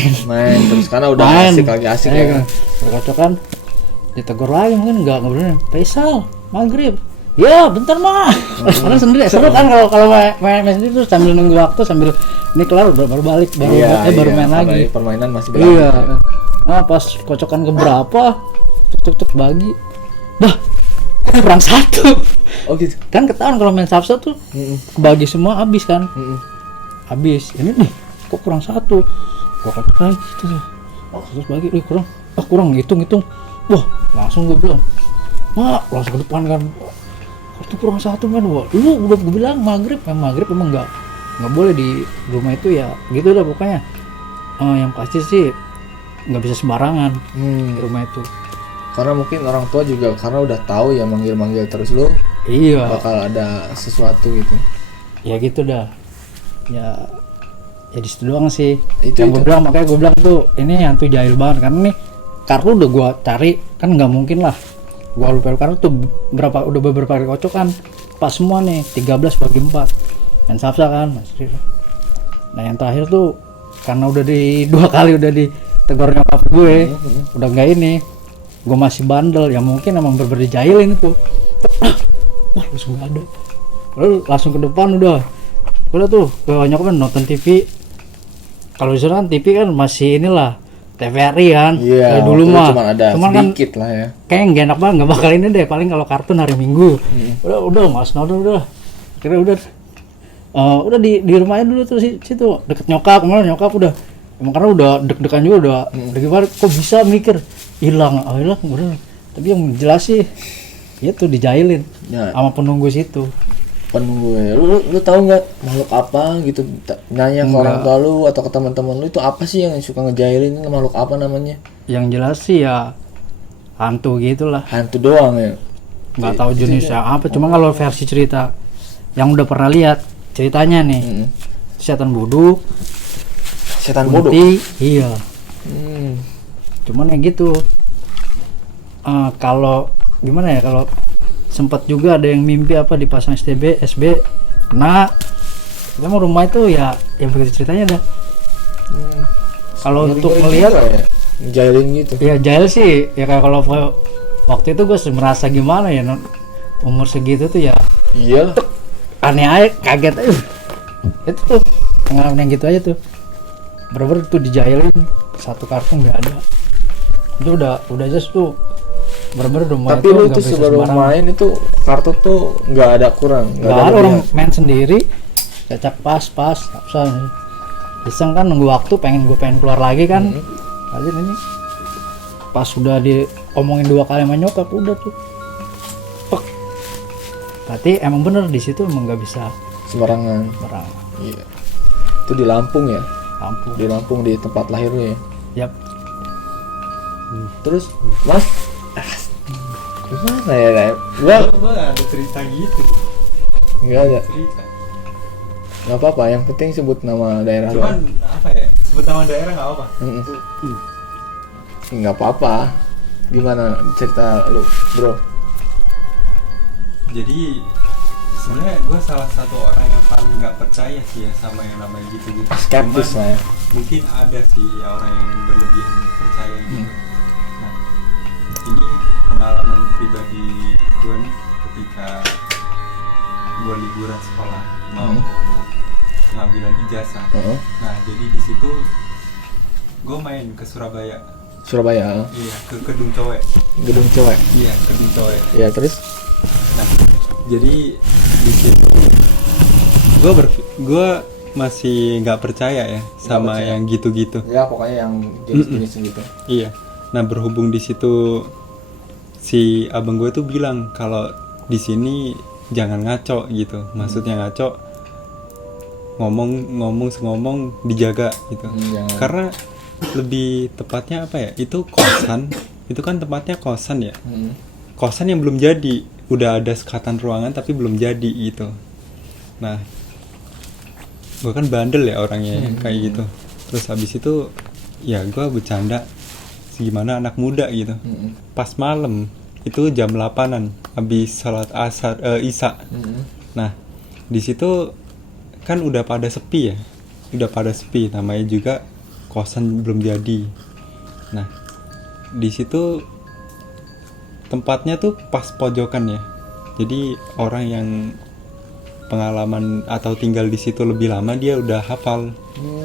Terus karena udah main. asik lagi asik ya. Berkocokan ditegur lagi, mungkin nggak bener Faisal maghrib ya bentar mah. Orang sendiri seru kan kalau main sendiri tuh sambil nunggu waktu, sambil ini kelar udah baru balik baru main karena lagi. permainan masih berlanjut. Iya. Nah pas kocokan keberapa cek bagi, bah kok kurang 1. Oh gitu. Kan ketahuan kalau main Sapsa tuh kebagi semua habis kan. Habis ini nih kok kurang 1, gua kocok lagi gitu. Terus bagi kurang hitung. Wah langsung gue bilang langsung ke depan kan, itu kurang 1 kan. Wah lu udah gue bilang maghrib emang nggak boleh di rumah itu ya gitu dah pokoknya. Yang pasti sih nggak bisa sembarangan di rumah itu. Karena mungkin orang tua juga karena udah tahu ya manggil terus lu Iya. bakal ada sesuatu gitu. Ya gitu dah. Ya di situ doang sih. Itu. Gue bilang, makanya gue bilang tuh ini hantu jahil banget karena nih kartu udah gue cari kan nggak mungkin lah. Gue lupa kartu tuh udah beberapa kali kocok kan pas semua nih 13 bagi 4 dan Sapsa kan masih. Nah yang terakhir tuh karena udah di 2 kali udah ditegur nyokap gue, udah nggak ini, gue masih bandel ya mungkin emang bener-bener dijahilin itu. Wah langsung gak ada, lalu langsung ke depan udah tuh gue nyokap nonton TV. Kalau di sana kan TV kan masih inilah TVRI kan. Iya. Kayak dulu mah Cuman ada kan sedikit lah ya. kayak gak enak banget, nggak bakal ini deh, paling kalau kartun hari Minggu. Udah mas nonton udah kira udah di rumahnya dulu tuh situ deket nyokap. Kemarin nyokap udah emang karena udah deg-degan juga udah gimana kok bisa mikir hilang udah. Tapi yang jelas sih itu dijahilin Ya. sama penunggu situ. Penunggu ya. Lu tahu nggak makhluk apa gitu? Nanya ke orang tua lu atau ke teman-teman lu itu apa sih yang suka ngejailin, ini makhluk apa namanya? Yang jelas sih ya hantu gitulah, Hantu doang ya. nggak tahu jenisnya apa. Cuma kalau versi cerita yang udah pernah lihat ceritanya nih, setan bodoh, Setan bodoh. kunti, iya. Hmm. Cuman ya gitu. Kalau gimana ya, kalau sempat juga ada yang mimpi apa dipasang SB kena. Emang rumah itu ya begitu ceritanya dah. Kalau untuk melihat ya, ngejailin gitu. ya jahil sih ya, kayak kalau waktu itu gue merasa gimana ya, umur segitu tuh ya Iya. aneh aja, kaget aja. Itu tuh pengalaman yang gitu aja tuh, bener-bener tuh dijahilin satu kartu nggak ada. Itu udah aja tuh bener-bener rumah Tapi itu lu nggak tuh bisa sebelum sembarangan. main itu kartu tuh nggak ada kurang, Nggak ada, orang lebih. main sendiri cacak pas iseng kan nunggu waktu, pengen keluar lagi kan. Aja ini pas sudah diomongin 2 kali sama nyokap udah tuh pek. Berarti emang bener di situ emang nggak bisa Sembarangan. orang Iya. Itu di Lampung ya. Lampung. Di Lampung di tempat lahir lu ya. Yap. Terus Mas gimana ya Rem? Gua nggak ada cerita gitu. nggak ada. Cerita. Nggak apa-apa, yang penting sebut nama daerah lu. Cuman apa ya? Sebut nama daerah nggak apa. Nggak apa-apa. Gimana cerita lu, bro? Jadi sebenarnya gue salah satu orang yang paling nggak percaya sih ya sama yang namanya gitu-gitu. Skeptis Cuman lah ya. mungkin ada sih ya orang yang berlebihan percaya gitu. Nah, ini pengalaman pribadi gue nih ketika gue liburan sekolah mau pengambilan ijazah. Nah, jadi di situ gue main ke Surabaya. Surabaya. Iya, ke Kedung Cowe. Gedung Cewek. Iya, Kedung Cowe. Ya terus Nah, jadi di situ gue masih nggak percaya ya sama percaya. yang gitu-gitu. Ya pokoknya yang jenis-jenis gitu. Iya. Nah, berhubung di situ si abang gue tuh bilang kalau di sini jangan ngaco gitu. Maksudnya ngaco, ngomong dijaga gitu. Jangan. Karena lebih tepatnya apa ya? Itu kosan. Itu kan tempatnya kosan ya. Kosan yang belum jadi. Udah ada sekatan ruangan tapi belum jadi gitu. Nah, gue kan bandel ya orangnya ya, kayak gitu. Terus habis itu ya gue bercanda gimana anak muda gitu. Pas malam itu jam 8-an habis sholat asar isya. Nah, di situ kan udah pada sepi ya. Udah pada sepi, namanya juga kosan belum jadi. Nah, di situ tempatnya tuh pas pojokan ya. Jadi orang yang pengalaman atau tinggal di situ lebih lama dia udah hafal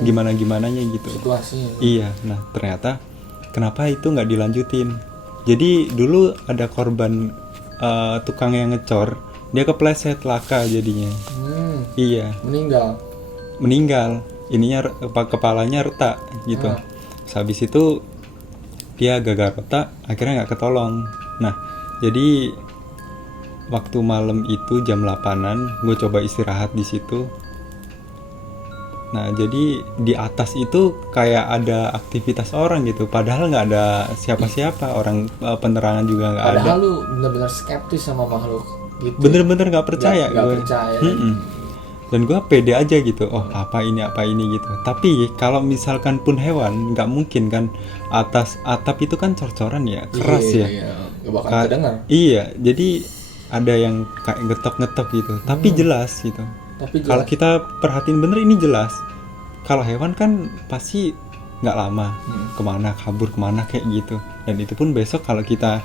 gimana-gimananya gitu. Situasinya. Iya, nah ternyata kenapa itu nggak dilanjutin? Jadi dulu ada korban tukang yang ngecor, dia kepleset laka jadinya. Iya, meninggal. Ininya kepalanya retak gitu. Habis itu dia gagal retak, akhirnya nggak ketolong. Nah, jadi waktu malam itu jam 8-an, gue coba istirahat di situ. Nah, jadi di atas itu kayak ada aktivitas orang gitu, padahal nggak ada siapa-siapa, orang penerangan juga nggak ada. Padahal lu benar-benar skeptis sama makhluk gitu. Bener-bener nggak percaya Nggak gue. percaya. Dan gue pede aja gitu, oh apa ini gitu. Tapi kalau misalkan pun hewan, nggak mungkin kan atas atap itu kan cor-coran ya, keras ya. Iya, nggak bakal kedengar. Iya, jadi ada yang kayak ngetok-ngetok gitu, tapi jelas gitu. Tapi Kalau kita perhatiin bener ini jelas. Kalau hewan kan pasti nggak lama, kemana kabur kemana kayak gitu. Dan itu pun besok kalau kita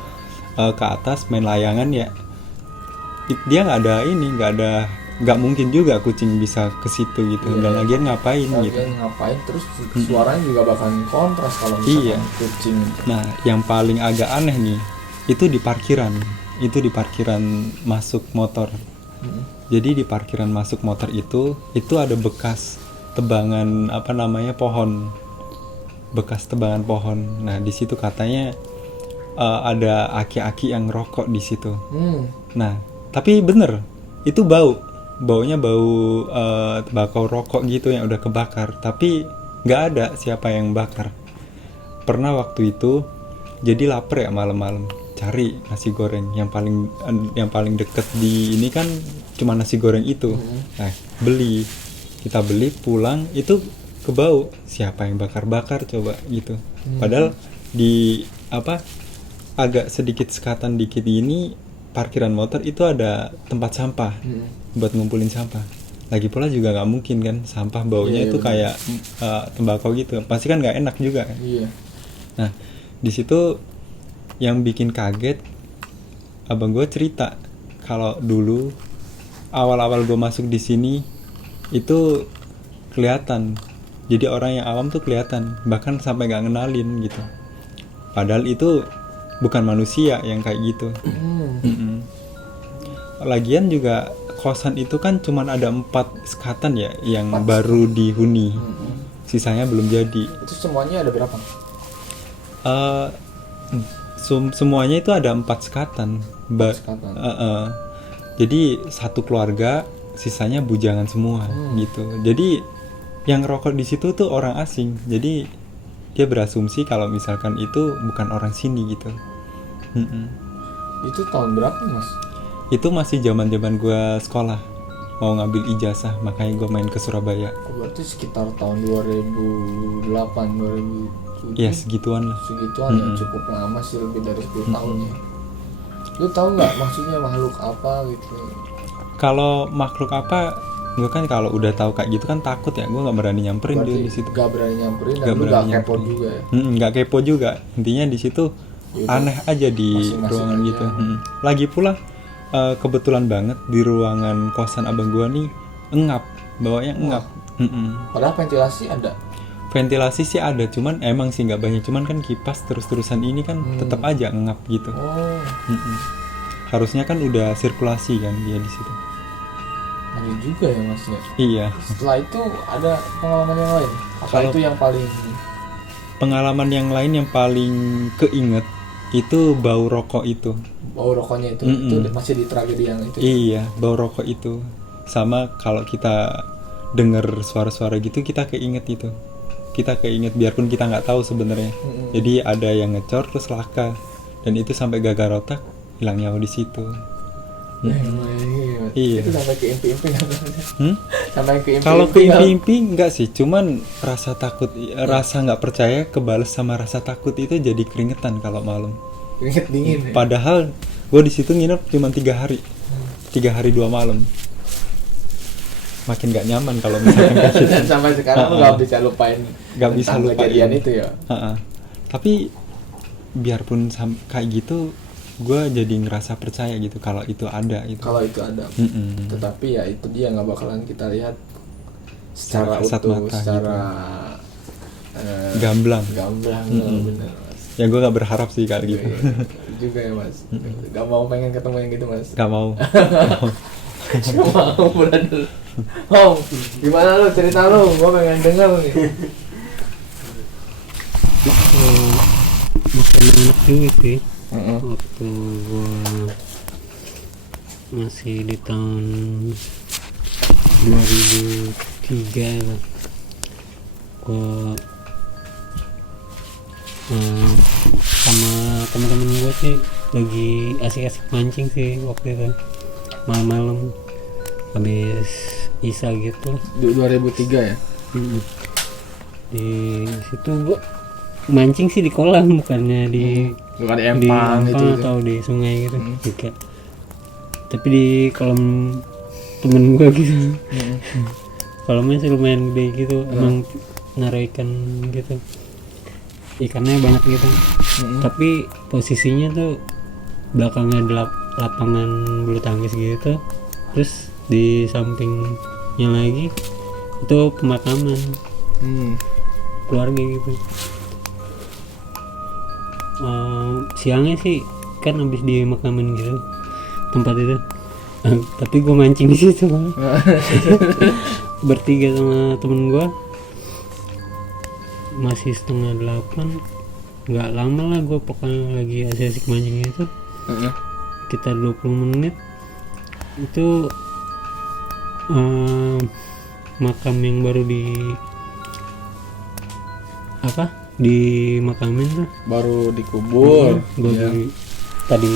ke atas main layangan ya, dia nggak mungkin juga kucing bisa ke situ gitu. Dan lagian ngapain gitu. ngapain terus suaranya juga bakal kontras kalau misalkan Iya. kucing. Nah, yang paling agak aneh nih, itu di parkiran. Itu di parkiran masuk motor. Jadi di parkiran masuk motor itu ada bekas tebangan pohon. Bekas tebangan pohon. Nah, di situ katanya ada aki-aki yang rokok di situ. Nah, tapi bener, itu baunya bau tembakau rokok gitu yang udah kebakar, tapi nggak ada siapa yang bakar. Pernah waktu itu jadi lapar ya malam-malam, cari nasi goreng yang paling deket di ini kan cuma nasi goreng itu. Nah, kita beli pulang itu kebau, siapa yang bakar coba gitu. Padahal di agak sedikit sekatan dikit ini parkiran motor itu ada tempat sampah buat ngumpulin sampah. Lagi pula juga nggak mungkin kan sampah baunya itu kayak tembakau gitu, pasti kan nggak enak juga kan. Nah, di situ yang bikin kaget, abang gue cerita kalau dulu awal-awal gue masuk di sini itu kelihatan. Jadi orang yang awam tuh kelihatan, bahkan sampai nggak ngenalin gitu. Padahal itu bukan manusia yang kayak gitu. Lagian juga kosan itu kan cuman ada 4 sekatan ya yang baru dihuni. Sisanya belum jadi. Itu semuanya ada berapa? Semuanya itu ada 4 sekatan. Jadi satu keluarga, sisanya bujangan semua gitu. Jadi yang rokok di situ tuh orang asing. Jadi dia berasumsi kalau misalkan itu bukan orang sini gitu. Itu tahun berapa, Mas? Itu masih zaman-zaman gue sekolah, mau ngambil ijazah, makanya gue main ke Surabaya. Berarti sekitar tahun 2008, 2007. Ya segituan lah. Segituan ya, cukup lama sih, lebih dari 10 tahun ya. Lu tahu nggak maksudnya makhluk apa gitu? Kalau makhluk apa, gue kan kalau udah tahu kayak gitu kan takut ya, gue nggak berani nyamperin dia di situ. Gak berani nyamperin dan Nggak lu berani gak kepo nyamperin. juga ya? Nggak kepo juga, intinya di situ aneh aja di Masing-masing ruangan aja. gitu. Lagi pula kebetulan banget di ruangan kosan abang gua nih engap, bawanya engap. Padahal ventilasi ada. Ventilasi sih ada, cuman emang sih nggak banyak, cuman kan kipas terus-terusan ini kan tetap aja engap gitu. Oh, Harusnya kan udah sirkulasi kan dia di situ. Ngeri juga ya mas ya. Iya. Setelah itu ada pengalaman yang lain? Apa Kalau- itu yang paling Pengalaman yang lain yang paling keinget itu bau rokok itu. bau rokoknya itu? Mm-mm. Itu masih di tragedi yang itu? Iya, bau rokok itu. Sama kalau kita dengar suara-suara gitu kita keinget itu. Kita keinget biarpun kita nggak tahu sebenarnya. Mm-mm. Jadi ada yang ngecor terus laka dan itu sampai gagal otak, hilang nyawa di situ. Iya. Itu sampai ke impi-impi nggak? Hmm? Sampai ke impi-impi Kalau ke nggak? impi-impi enggak sih, cuman rasa takut, rasa nggak percaya kebales sama rasa takut itu jadi keringetan kalau malam. Keringet dingin ya? Padahal gue di situ nginep cuma 3 hari, 3 hari 2 malam. Makin nggak nyaman kalau misalkan kayak gitu. Dan sampai sekarang lu nggak bisa lupain Nggak bisa tentang lupain. kejadian itu ya? Ha-ha. Tapi biarpun kayak gitu, gue jadi ngerasa percaya gitu kalau itu ada itu. Kalau itu ada. Mm-mm. Tetapi ya itu dia nggak bakalan kita lihat secara Secara kasat utuh, mata secara Gamblang. gamblang. Mm-mm. Bener mas. Ya gue nggak berharap sih kayak gitu. Juga ya mas. Gak mau pengen ketemu yang gitu mas. Gak mau. Gak mau brother. Hong, gimana lu cerita lu? Gua pengen denger nih. Bukan anak juga sih. Waktu gua masih di tahun 2003 lah, gua sama teman-teman gua sih lagi asik-asik mancing sih waktu itu, malam-malam habis isa gitu. 2003 ya? Di situ gua mancing sih di kolam, bukannya di Bukan di empang empang gitu. atau di sungai gitu juga, tapi di kolam temen gua gitu. Kolamnya sih lumayan gede gitu, emang naruh ikan gitu, ikannya banyak gitu. Tapi posisinya tuh belakangnya lapangan bulu tangkis gitu, terus di sampingnya lagi itu pemakaman keluarga gitu. Siangnya sih kan habis dimakamin gitu tempat itu. Tapi gue mancing di situ bertiga sama temen gue, masih 7:30, nggak lama lah gue pokoknya lagi asik-asik mancing itu, sekitar 20 menit itu makam yang baru di makamin tuh Baru dikubur. baru tadi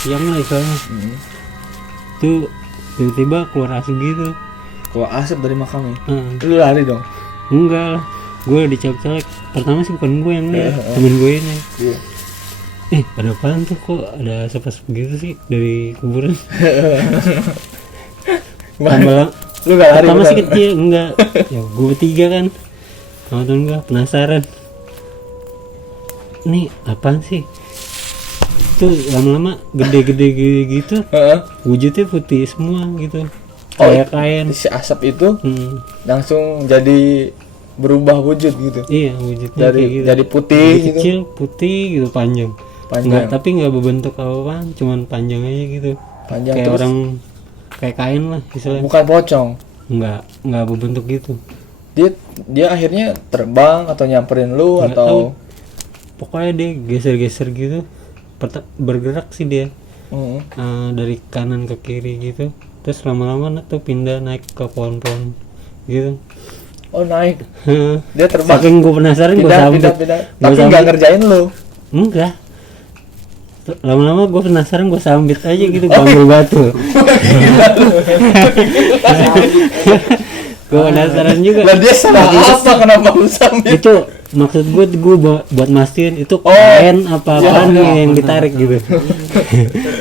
siang lah istilahnya. Tuh tiba-tiba keluar asap gitu. Keluar asap dari makamnya. Heeh. Lu lari dong. Enggak lah, gue dicek-cek. Pertama sih bukan gue yang lihat, temen gue ini. Iya. Ada apaan tuh, kok ada asap-asap gitu sih dari kuburan. Tambah Lu gak lari? pertama bener? sih kecil, enggak. Ya gue bertiga kan, sama temen gue penasaran. Nih apaan sih? Itu lama-lama gede-gede gitu, wujudnya putih semua gitu, kayak kain. Si asap itu langsung jadi berubah wujud gitu. Iya, wujudnya Dari kayak gitu. jadi putih Dari gitu. kecil putih gitu, panjang. Panjang. Tapi nggak berbentuk apa-apaan, cuman panjang aja gitu. Panjang Kayak terus. orang, kayak kain lah istilahnya. Bukan pocong. Nggak berbentuk gitu. Dia akhirnya terbang atau nyamperin lu Nggak atau tahu. Pokoknya dia geser-geser gitu. Bergerak sih dia. Dari kanan ke kiri gitu. Terus lama-lama tuh pindah naik ke pohon-pohon gitu. oh naik. Dia terbang. Saking gue penasaran, gue sambut. Tapi nggak ngerjain lu. Enggak. Lama-lama gue penasaran, gue sambit aja gitu, gue ambil batu. Gue penasaran juga. Lah dia salah apa kenapa lu sambit? Itu maksud gue buat mastiin itu kain apa-apaan nih yang ditarik gitu.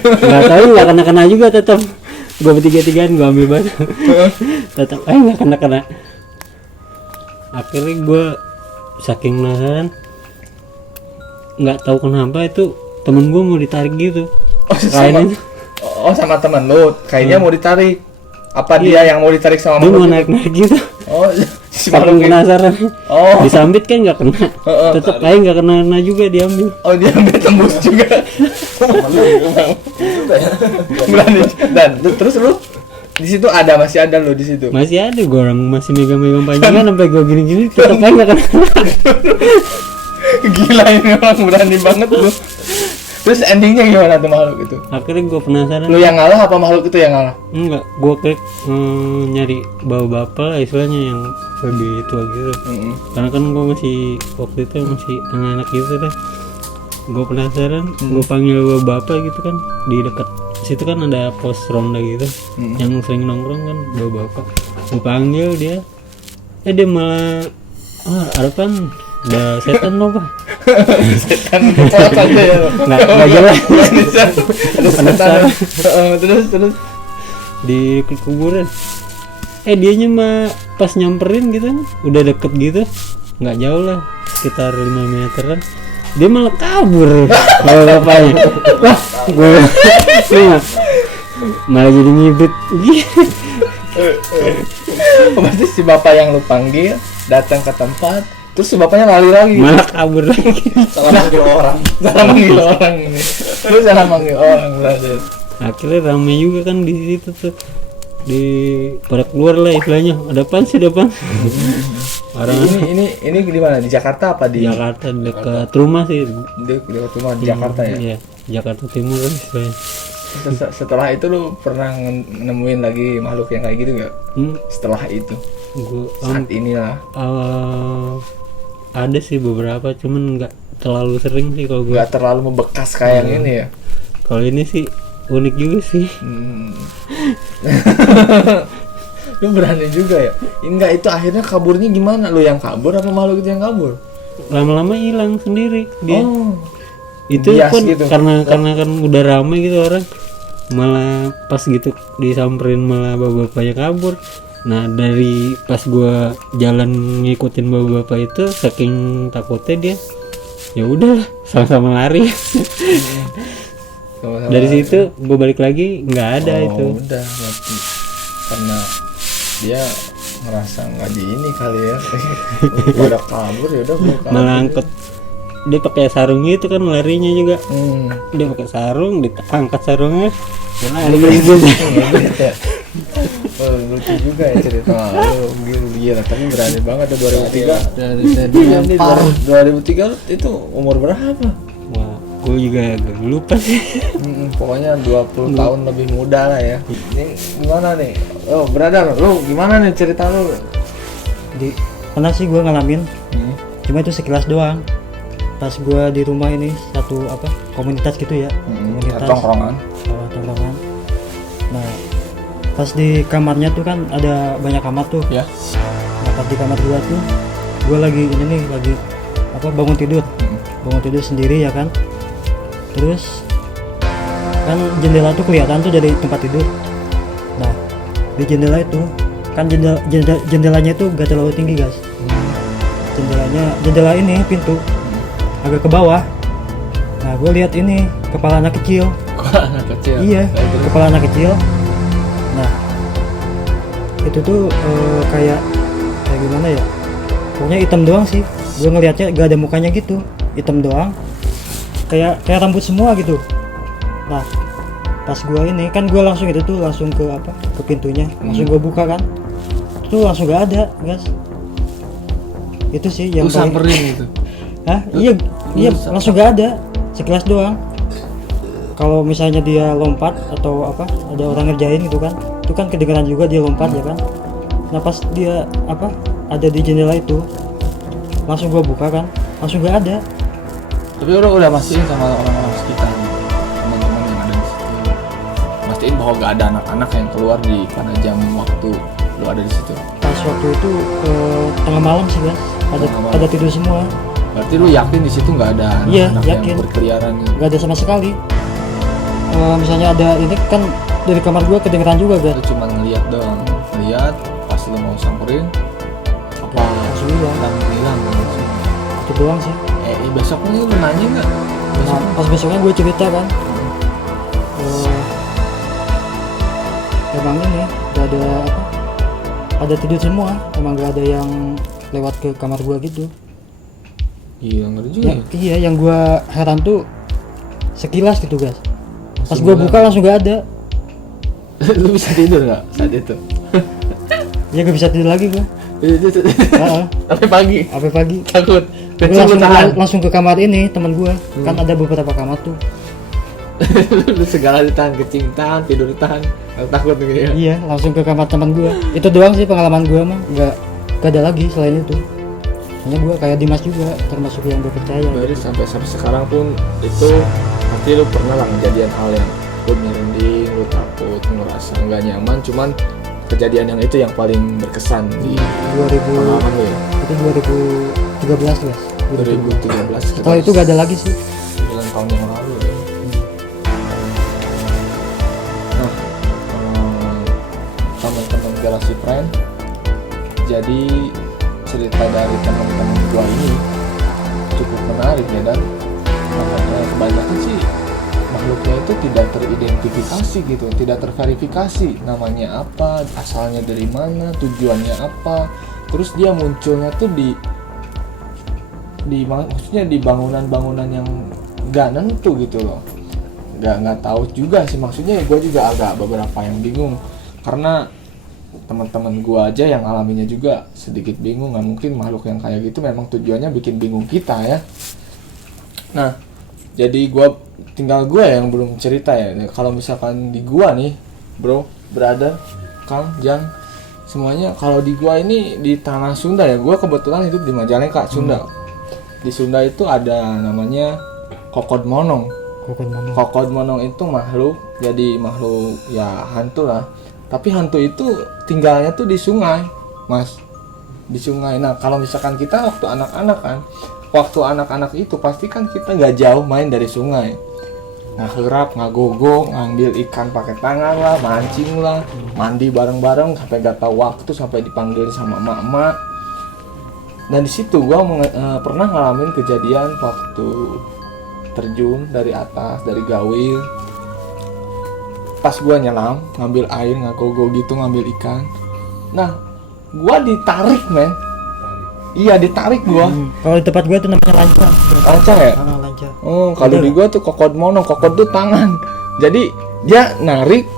Nggak tahu, nggak kena-kena juga tetap. Gue bertiga-tigaan gue ambil batu. Tetap nggak kena-kena. Akhirnya gue saking penasaran, nggak tahu kenapa itu temen gue mau ditarik gitu. Kainnya Sama teman lu, kayaknya mau ditarik. Apa dia yang mau ditarik sama dia mau lu? naik-naik gitu. Oh, si Saking makhluk itu. penasaran. Oh. Disambit kan nggak kena. Tetap kain nggak kena juga diambil. Oh dia ambil tembus juga. Berani. Dan terus lu Di situ ada, masih ada lo di situ. Masih ada gue orang masih megang-megang pancingan sampai gue gini-gini tetap aja nggak kena. Gila ini orang berani banget lu. Terus endingnya gimana tuh makhluk itu? Akhirnya gue penasaran. Lu yang ngalah apa makhluk itu yang ngalah? Enggak, gue kayak nyari bapak-bapak lah istilahnya yang lebih tua gitu. Karena kan gue masih waktu itu masih anak-anak gitu dah. Gue penasaran, gue panggil bapak gitu kan di dekat situ kan ada pos ronda gitu, yang sering nongkrong kan bapak. Gue panggil dia, dia malah ada kan udah setan lo pak. Setan kuat aja ya. Nggak jelas. Ada setan. Terus Di kuburan. Dianya mah pas nyamperin gitu, udah deket gitu, nggak jauh lah, sekitar 5 meteran. Dia malah kabur bawa bapaknya. Wah, gue malah jadi ngibrit. pasti si bapak yang lu panggil datang ke tempat, terus si bapaknya lari lagi. Malah kabur lagi. Salah manggil orang. Salah manggil orang ini. Lu salah manggil orang berarti. Akhirnya rame juga kan di situ tuh. Di pada keluar lah istilahnya. Ada apaan sih depan? Orang Ini di mana? Di Jakarta apa di Jakarta dekat rumah sih. Di dekat rumah di Jakarta ya? Iya, Jakarta Timur kan istilahnya. Setelah itu lu pernah nemuin lagi makhluk yang kayak gitu nggak? Setelah itu Gua saat inilah ada sih beberapa, cuman nggak terlalu sering sih kalau gue. nggak terlalu membekas kayak yang ini ya. Kalau ini sih unik juga sih. Lu berani juga ya? Enggak, itu akhirnya kaburnya gimana? Lu yang kabur apa makhluk itu yang kabur? Lama-lama hilang sendiri dia. Oh, Itu bias pun gitu. karena kan udah ramai gitu orang, malah pas gitu disamperin malah bapak-bapaknya kabur. Nah dari pas gua jalan ngikutin bapak-bapak itu, saking takutnya dia, ya udahlah sama-sama lari. Sama-sama Dari situ gua balik lagi nggak ada itu. Udah mati. Karena dia ngerasa nggak di ini kali ya. Gua udah kabur ya udah gua kabur. Malah angkut, dia pakai sarung itu kan larinya juga. Dia pakai sarung, diangkat sarungnya. Lucu juga ya cerita lu. Gila, tapi berani banget ya 2003. Dari tadi Ini 2003 itu umur berapa? Wah, gue juga agak lupa sih. Pokoknya 20 tahun lebih muda lah ya. Ini gimana nih? Oh, brother, lu gimana nih cerita lu? Pernah sih gue ngalamin, cuma itu sekilas doang. Pas gue di rumah ini satu komunitas gitu ya, komunitas Tongkrongan. tongkrongan. Nah, pas di kamarnya tuh kan ada banyak kamar tuh. Ya. Nah, pas di kamar gua tuh, gua lagi bangun tidur sendiri ya kan. Terus kan jendela tuh kelihatan tuh dari tempat tidur. Nah, di jendela itu kan jendelanya itu gak terlalu tinggi guys. Jendela ini pintu agak ke bawah. Nah, gue lihat ini kepala anak kecil. Anak kecil. Iya, kepala anak kecil. Nah, itu tuh kayak gimana ya? Pokoknya hitam doang sih. Gue ngelihatnya gak ada mukanya gitu, hitam doang. Kayak rambut semua gitu. Nah, pas gue ini kan gue langsung ke pintunya, langsung gue buka kan. Itu langsung gak ada, guys. Itu sih yang Lu samperin itu. Hah? Iya, langsung gak ada. Sekilas doang. Kalau misalnya dia lompat atau ada orang ngerjain gitu kan, itu kan kedengeran juga dia lompat ya kan. Nah pas dia ada di jendela itu, langsung gua buka kan, langsung gak ada. Tapi udah mastiin sama orang-orang sekitar nih, teman-teman yang ada di situ. Mastiin bahwa gak ada anak-anak yang keluar pada jam waktu lu ada di situ. Pas waktu itu tengah malam sih guys, pada tidur semua. Berarti lu yakin di situ nggak ada Iya, anak-anak yang yakin. berkeliaran gitu? Gak ada sama sekali. Misalnya ada ini kan dari kamar gua kedengeran juga guys. Lu cuma ngeliat doang, ngeliat pas lu mau samperin apa Langsung hilang. hilang langsung. Itu doang sih. Besoknya lu nanya nggak? Nah, pas besoknya gue cerita kan, emang ini gak ada pada tidur semua, emang gak ada yang lewat ke kamar gue gitu. Iya, ngeri juga ya. Iya, yang gue heran tuh sekilas gitu guys. Pas gue buka langsung gak ada. Lu bisa tidur nggak saat itu? Ya gak bisa tidur lagi gua. Heeh. Sampai pagi. Sampai pagi. Takut. Gua Kencing lu tahan. langsung ke kamar ini teman gua. Kan ada beberapa kamar tuh. Lu segala ditahan, kencing tahan, tidur tahan. Takut gitu ya. Iya, langsung ke kamar teman gua. Itu doang sih pengalaman gua mah. Gak ada lagi selain itu. Hanya gua kayak Dimas juga termasuk yang berpercaya. Berarti sampai sekarang pun itu pasti lu pernah lah kejadian hal yang lu merinding, lu takut, ngerasa nggak nyaman, cuman kejadian yang itu yang paling berkesan di 2000 pengalaman lu ya. itu 2013 guys. 2013. Setelah itu gak ada lagi sih. 9 tahun yang lalu ya. Nah, teman-teman Garasi Friend, jadi cerita dari teman-teman gua ini cukup menarik ya, dan kebanyakan sih makhluknya itu tidak teridentifikasi gitu, tidak terverifikasi namanya apa, asalnya dari mana, tujuannya apa, terus dia munculnya tuh maksudnya di bangunan-bangunan yang gak nentu gitu loh, nggak tahu juga sih, maksudnya gue juga agak beberapa yang bingung karena teman-teman gue aja yang alaminya juga sedikit bingung. Nggak mungkin makhluk yang kayak gitu memang tujuannya bikin bingung kita ya. Nah, jadi tinggal gue yang belum cerita ya. Kalau misalkan di gua nih, bro, brother, Kang, Jang, semuanya kalau di gua ini di tanah Sunda ya. Gua kebetulan hidup di Majalengka, Sunda. Di Sunda itu ada namanya Kokod Monong. Kokod Monong itu makhluk, jadi makhluk ya hantu lah. Tapi hantu itu tinggalnya tuh di sungai, Mas. Di sungai. Nah, kalau misalkan kita waktu anak-anak itu pasti kan kita nggak jauh main dari sungai. Ngaherap, ngagogong, ngambil ikan pakai tangan lah, mancing lah, mandi bareng-bareng sampai nggak tahu waktu, sampai dipanggil sama emak-emak. Dan di situ gua pernah ngalamin kejadian waktu terjun dari atas, dari gawil. Pas gua nyelam, ngambil air, ngagogo gitu, ngambil ikan. Nah, gua ditarik, men. Iya, ditarik gua. Kalau di tempat gua itu namanya lanca. Lanca ya? Lanca. Oh, kalau di gua tuh Kokod Monong. Kokod tuh tangan. Jadi dia narik.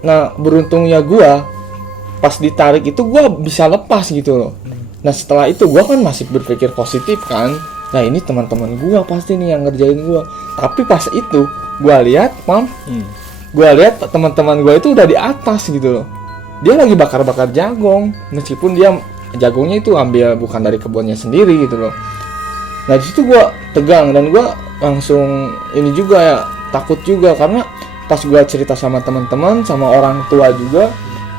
Nah, beruntungnya gua pas ditarik itu gua bisa lepas gitu loh. Nah, setelah itu gua kan masih berpikir positif kan. Nah, ini teman-teman gua pasti nih yang ngerjain gua. Tapi pas itu gua lihat, gua lihat teman-teman gua itu udah di atas gitu loh. Dia lagi bakar-bakar jagung, meskipun dia jagungnya itu ambil bukan dari kebunnya sendiri gitu loh. Nah, di situ gua tegang dan gua langsung ini juga ya, takut juga karena pas gua cerita sama teman-teman, sama orang tua juga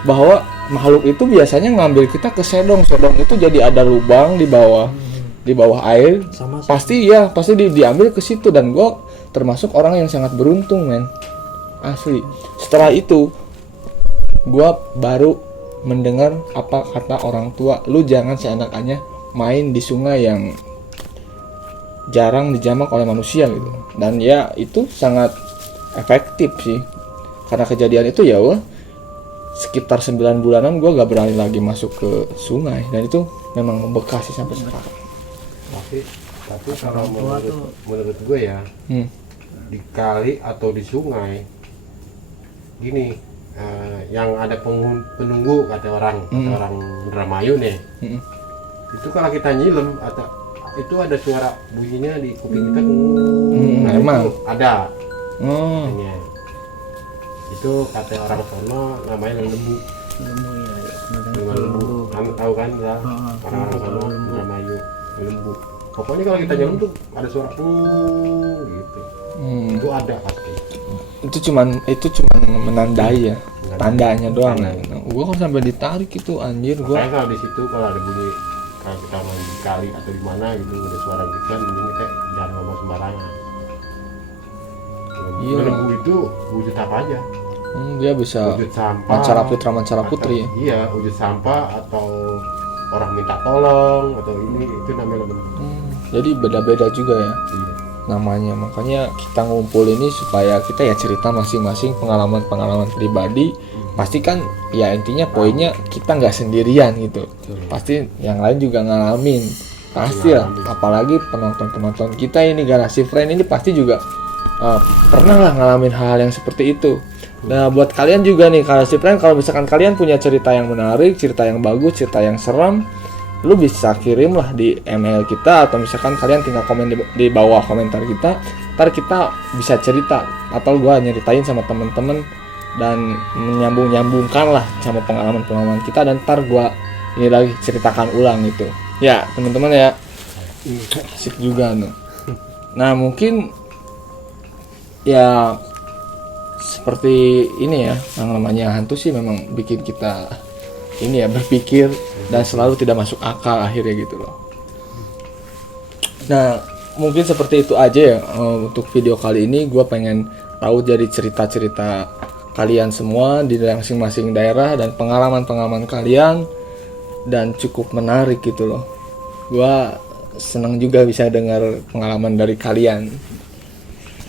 bahwa makhluk itu biasanya ngambil kita ke sedong itu jadi ada lubang di bawah air. Pasti diambil ke situ, dan gua termasuk orang yang sangat beruntung, men. Asli. Setelah itu gua baru mendengar apa kata orang tua, lu jangan seenakannya main di sungai yang jarang dijamak oleh manusia gitu. Dan ya itu sangat efektif sih. Karena kejadian itu ya sekitar 9 bulanan gue gak berani lagi masuk ke sungai, dan itu memang membekas sih sampai sekarang. Tapi kalau menurut gue ya, di kali atau di sungai gini, yang ada penunggu kata orang Indramayu nih, itu kalau kita nyilem atau itu ada suara bunyinya di kuping kita, emang itu ada. Itu kata orang sono namanya lembu. Lembu kan, tahu kan ya, orang-orang sono Indramayu, lembu. Pokoknya kalau kita nyilem tuh ada suara gitu. Itu ada pasti. Itu cuman menandai ya, tandanya doang. Gua kan sampai ditarik itu, anjir gua. Makanya kalau di situ kalau ada bunyi, kalau kita main di kali atau di mana gitu ada suara gitu kan, ini kita jangan ngomong sembarangan. Iya. Lembu itu wujud apa aja? Dia bisa wujud sampah, mancara putri. Iya, wujud sampah atau orang minta tolong atau ini, itu namanya lembu. Jadi beda-beda juga ya. Iya. Namanya, makanya kita ngumpul ini supaya kita ya cerita masing-masing pengalaman pribadi. Pasti kan ya intinya poinnya kita nggak sendirian gitu. Pasti yang lain juga ngalamin, pasti lah. Apalagi penonton kita ini Garasi Friend ini pasti juga pernah lah ngalamin hal yang seperti itu. Nah buat kalian juga nih Garasi Friend, kalau misalkan kalian punya cerita yang menarik, cerita yang bagus, cerita yang seram, lu bisa kirim lah di email kita, atau misalkan kalian tinggal komen di bawah komentar kita. Ntar kita bisa cerita atau gua nyeritain sama temen-temen dan menyambung-nyambungkan lah sama pengalaman-pengalaman kita, dan ntar gua ini lagi ceritakan ulang gitu ya teman-teman ya. Asik juga nih. Nah mungkin ya seperti ini ya, yang namanya hantu sih memang bikin kita ini ya berpikir dan selalu tidak masuk akal akhirnya gitu loh. Nah mungkin seperti itu aja ya untuk video kali ini. Gue pengen tahu dari cerita-cerita kalian semua di masing-masing daerah dan pengalaman-pengalaman kalian, dan cukup menarik gitu loh. Gue senang juga bisa dengar pengalaman dari kalian,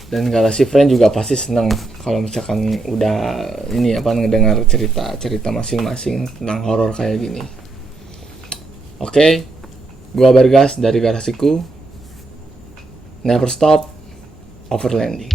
dan Garasi Friend juga pasti senang kalau misalkan udah ini apa ngedengar cerita-cerita masing-masing tentang horor kayak gini. Oke, gua Bergas dari Garasiku. Never stop overlanding.